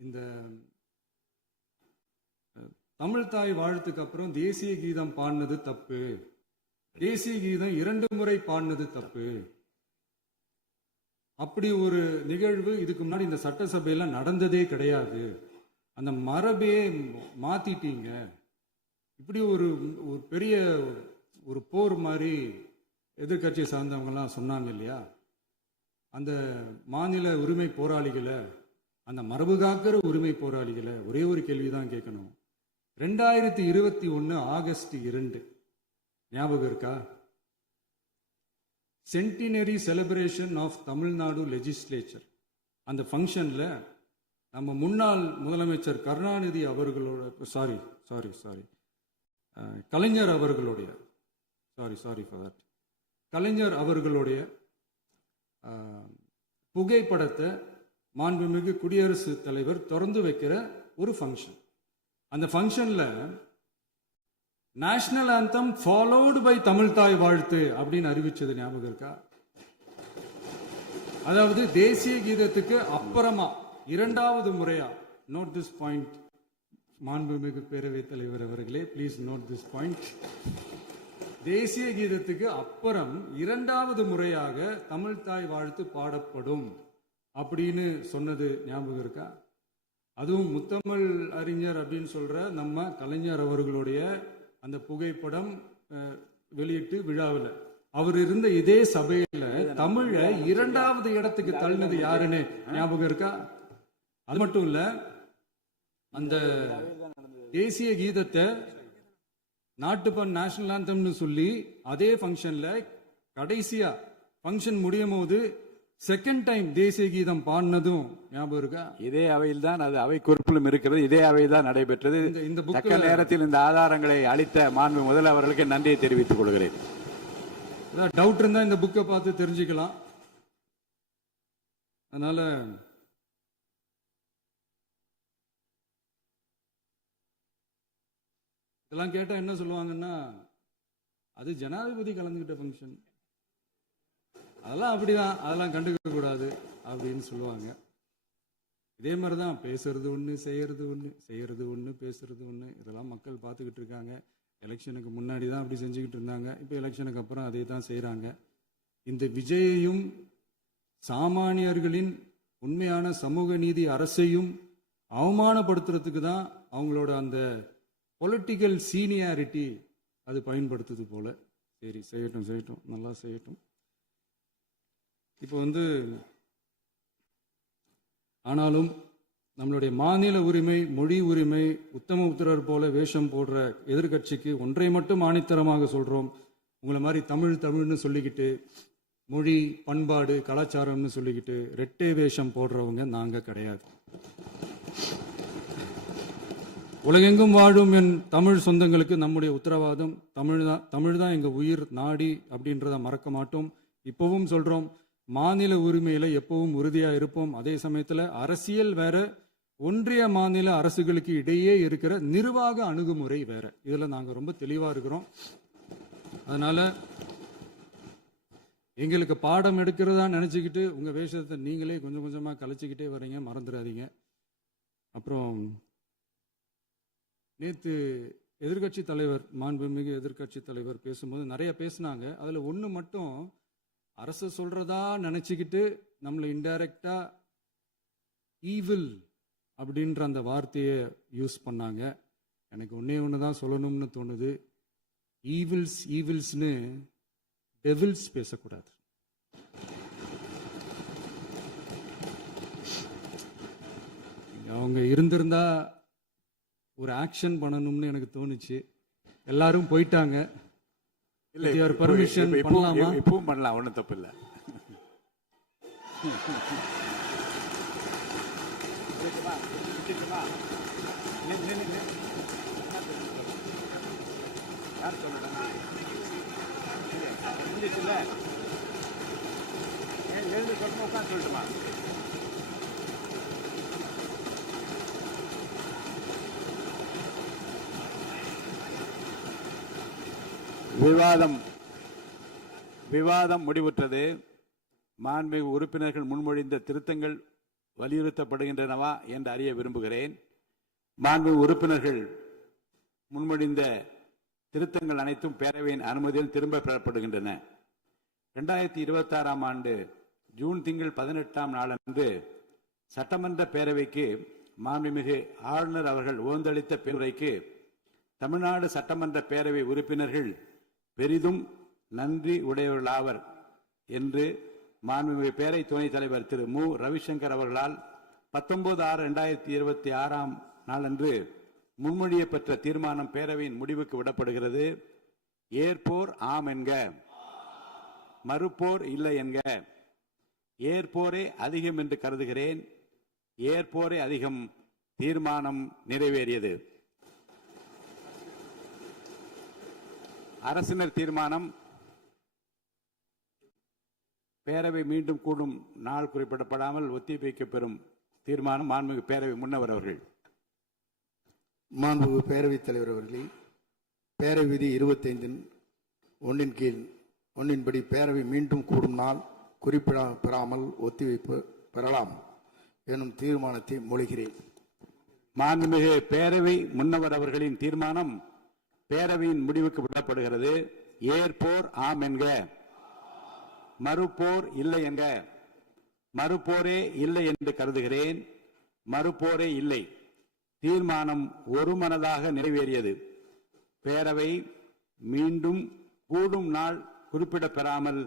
இந்த தமிழ் தாய் வாழ்த்துக்கு அப்புறம் தேசிய கீதம் பாடினது தப்பு, தேசிய கீதம் 2 முறை பாடினது தப்பு. அப்படி ஒரு நிகழ்வு இதுக்கு முன்னாடி இந்த சட்டசபையில நடந்ததே கிடையாது. அந்த மரபையே மாத்திட்டீங்க. இப்படி ஒரு பெரிய ஒரு போர் மாதிரி எதிர்கட்சியை சார்ந்தவங்க எல்லாம் சொன்னாங்க இல்லையா? அந்த மாநில உரிமை போராளிகளை, அந்த மரபு காக்கிற உரிமை போராளிகளை ஒரே ஒரு கேள்விதான் கேட்கணும். 2021 ஆகஸ்ட் 2 ஞாபகம் இருக்கா? Centenary celebration of Tamil Nadu legislature. அந்த ஃபங்க்ஷனில் நம்ம முன்னாள் முதலமைச்சர் கருணாநிதி அவர்களோட கலைஞர் அவர்களுடைய கலைஞர் அவர்களுடைய புகைப்படத்தை மாண்புமிகு குடியரசுத் தலைவர் திறந்து வைக்கிற ஒரு ஃபங்க்ஷன். அந்த ஃபங்க்ஷன்ல national anthem followed by Tamil Thai Vazhthu அப்படின்னு அறிவிச்சது ஞாபகம் இருக்கா? அதாவது தேசிய கீதத்துக்கு அப்புறமா இரண்டாவது முறையா, நோட் திஸ் பாயிண்ட் மாண்புமிகு பேரவைத் தலைவர் அவர்களே, ப்ளீஸ் நோட் திஸ் பாயிண்ட். தேசிய கீதத்துக்கு அப்புறம் இரண்டாவது முறையாக தமிழ் தாய் வாழ்த்து பாடப்படும் அப்படின்னு சொன்னது ஞாபகம் இருக்கா? அதுவும் முத்தமிழ் அறிஞர் அப்படின்னு சொல்ற நம்ம கலைஞர் அவர்களுடைய அந்த புகைப்படம் வெளியிட்டு விழாவில் அவர் இருந்த இதே சபையில தமிழ இரண்டாவது இடத்துக்கு தள்ளினது யாருன்னு ஞாபகம் இருக்கா? அது மட்டும் இல்ல, அந்த தேசிய கீதத்தை நாட்டுப்பண் நேஷனல் ஆந்தம்னு சொல்லி அதே ஃபங்க்ஷன்ல கடைசியா ஃபங்க்ஷன் முடியும் போது செகண்ட் டைம் தேசிய கீதம் பாடினதும் ஞாபகம் இருக்கா? இதே அவையில் தான், அது அவை குறிப்பிலும் இருக்கிறது, இதே அவையில் தான் நடைபெற்றது. இந்த தக்க நேரத்தில் இந்த ஆதாரங்களை அளித்த மாண்பு முதல்வர்களுக்கு நன்றியை தெரிவித்துக் கொள்கிறேன். டவுட் இருந்தா இந்த புக்கை பார்த்து தெரிஞ்சுக்கலாம். அதனால இதெல்லாம் கேட்டா என்ன சொல்லுவாங்கன்னா, அது ஜனாதிபதி கலந்துகிட்ட ஃபங்க்ஷன், அதெல்லாம் அப்படிதான், அதெல்லாம் கண்டுக்க கூடாது அப்படின்னு சொல்லுவாங்க. இதே மாதிரிதான் பேசுறது ஒண்ணு, செய்யறது ஒண்ணு, செய்யறது ஒண்ணு, பேசுறது ஒண்ணு. இதெல்லாம் மக்கள் பார்த்துக்கிட்டு இருக்காங்க. எலெக்ஷனுக்கு முன்னாடி தான் அப்படி செஞ்சுக்கிட்டு இருந்தாங்க. இப்போ எலெக்ஷனுக்கு அப்புறம் அதே தான் செய்யறாங்க. இந்த விஜயையும் சாமானியர்களின் உண்மையான சமூக நீதி அரசையும் அவமானப்படுத்துறதுக்கு தான் அவங்களோட அந்த பொலிட்டிக்கல் சீனியாரிட்டி அது பயன்படுத்துது போல. சரி, செய்யட்டும் செய்யட்டும், நல்லா செய்யட்டும். இப்போ ஆனாலும் நம்மளுடைய மாநில உரிமை, மொழி உரிமை, உத்தமபுத்திரர் போல வேஷம் போடுற எதிர்கட்சிக்கு ஒன்றை மட்டும் ஆணித்தரமாக சொல்றோம். உங்களை மாதிரி தமிழ்னு சொல்லிக்கிட்டு, மொழி, பண்பாடு, கலாச்சாரம்னு சொல்லிக்கிட்டு ரெட்டை வேஷம் போடுறவங்க நாங்க கிடையாது. உலகெங்கும் வாழும் என் தமிழ் சொந்தங்களுக்கு நம்முடைய உத்தரவாதம் தமிழ் தான் எங்க உயிர் நாடி அப்படின்றத மறக்க மாட்டோம். இப்பவும் சொல்றோம், மாநில உரிமையில எப்பவும் உறுதியா இருப்போம். அதே சமயத்துல அரசியல் வேற, ஒன்றிய மாநில அரசுகளுக்கு இடையே இருக்கிற நிர்வாக அணுகுமுறை வேற. இதுல நாங்க ரொம்ப தெளிவா இருக்கிறோம். அதனால எங்களுக்கு பாடம் எடுக்கிறதா நினைச்சுக்கிட்டு உங்க வேஷத்தை நீங்களே கொஞ்சம் கொஞ்சமா கலைச்சிக்கிட்டே வர்றீங்க, மறந்துடாதீங்க. அப்புறம் நேத்து எதிர்கட்சி தலைவர், மாண்புமிகு எதிர்கட்சி தலைவர் பேசும்போது நிறைய பேசினாங்க. அதுல ஒண்ணு மட்டும் அரசு சொல்றதா நினைச்சுக்கிட்டு நம்மளை இன்டைரக்டா ஈவில் அப்படின்ற அந்த வார்த்தையை யூஸ் பண்ணாங்க. எனக்கு ஒண்ணுதான் சொல்லணும்னு தோணுது. ஈவில்ஸ்னு டெவில்ஸ் பேசக்கூடாது. அவங்க இருந்திருந்தா ஒரு ஆக்ஷன் பண்ணணும்னு எனக்கு தோணுச்சு. எல்லாரும் போயிட்டாங்க. பர்மிஷன் பண்ணலாமா? இப்பவும் பண்ணலாம், ஒன்றும் தப்பு இல்லை. சொல்லட்டுமா? விவாதம் முடிவுற்றது. மாண்புமிகு உறுப்பினர்கள் முன்மொழிந்த திருத்தங்கள் வலியுறுத்தப்படுகின்றனவா என்று அறிய விரும்புகிறேன். மாண்புமிகு உறுப்பினர்கள் முன்மொழிந்த திருத்தங்கள் அனைத்தும் பேரவையின் அனுமதியில் திரும்ப பெறப்படுகின்றன. 2026 ஆண்டு ஜூன் திங்கள் 18ஆம் நாளன்று சட்டமன்ற பேரவைக்கு மாண்புமிகு ஆளுநர் அவர்கள் ஓந்தளித்த பெருரைக்கு தமிழ்நாடு சட்டமன்ற பேரவை உறுப்பினர்கள் பெரிதும் நன்றி உடையவர்களாவர் என்று மாண்புமிகு பேரவை துணைத் தலைவர் திரு மு ரவிசங்கர் அவர்களால் 19/6/2026 நாளன்று முன்மொழியப்பட்ட தீர்மானம் பேரவையின் முடிவுக்கு விடப்படுகிறது. ஏற்போர் ஆம் என்க. மறுப்போர் இல்லை என்க. ஏற்போரே அதிகம் என்று கருதுகிறேன். ஏற்போரே அதிகம். தீர்மானம் நிறைவேறியது. அரசினர் தீர்மானம். பேரவை மீண்டும் கூடும் நாள் குறிப்பிடப்படாமல் ஒத்திவைக்கப்பெறும் தீர்மானம். மாண்புமிகு பேரவை முன்னவர் அவர்கள். மாண்புமிகு பேரவைத் தலைவர் அவர்களே, பேரவை விதி 25(1) கீழ் 1 படி பேரவை மீண்டும் கூடும் நாள் குறிப்பிடப்பெறாமல் ஒத்திவைப்பு பெறலாம் எனும் தீர்மானத்தை மொழிகிறேன். மாண்புமிகு பேரவை முன்னவர் அவர்களின் தீர்மானம் பேரவையின் முடிவுக்கு விடப்படுகிறது. ஏற்போர் ஆம் என்க. மறுப்போர் இல்லை என்க. மறுப்போரே இல்லை என்று கருதுகிறேன். மறுப்போரே இல்லை. தீர்மானம் ஒருமனதாக நிறைவேறியது. பேரவை மீண்டும் கூடும் நாள் குறிப்பிடப்பெறாமல்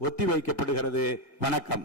ஒத்திவைக்கப்படுகிறது. வணக்கம்.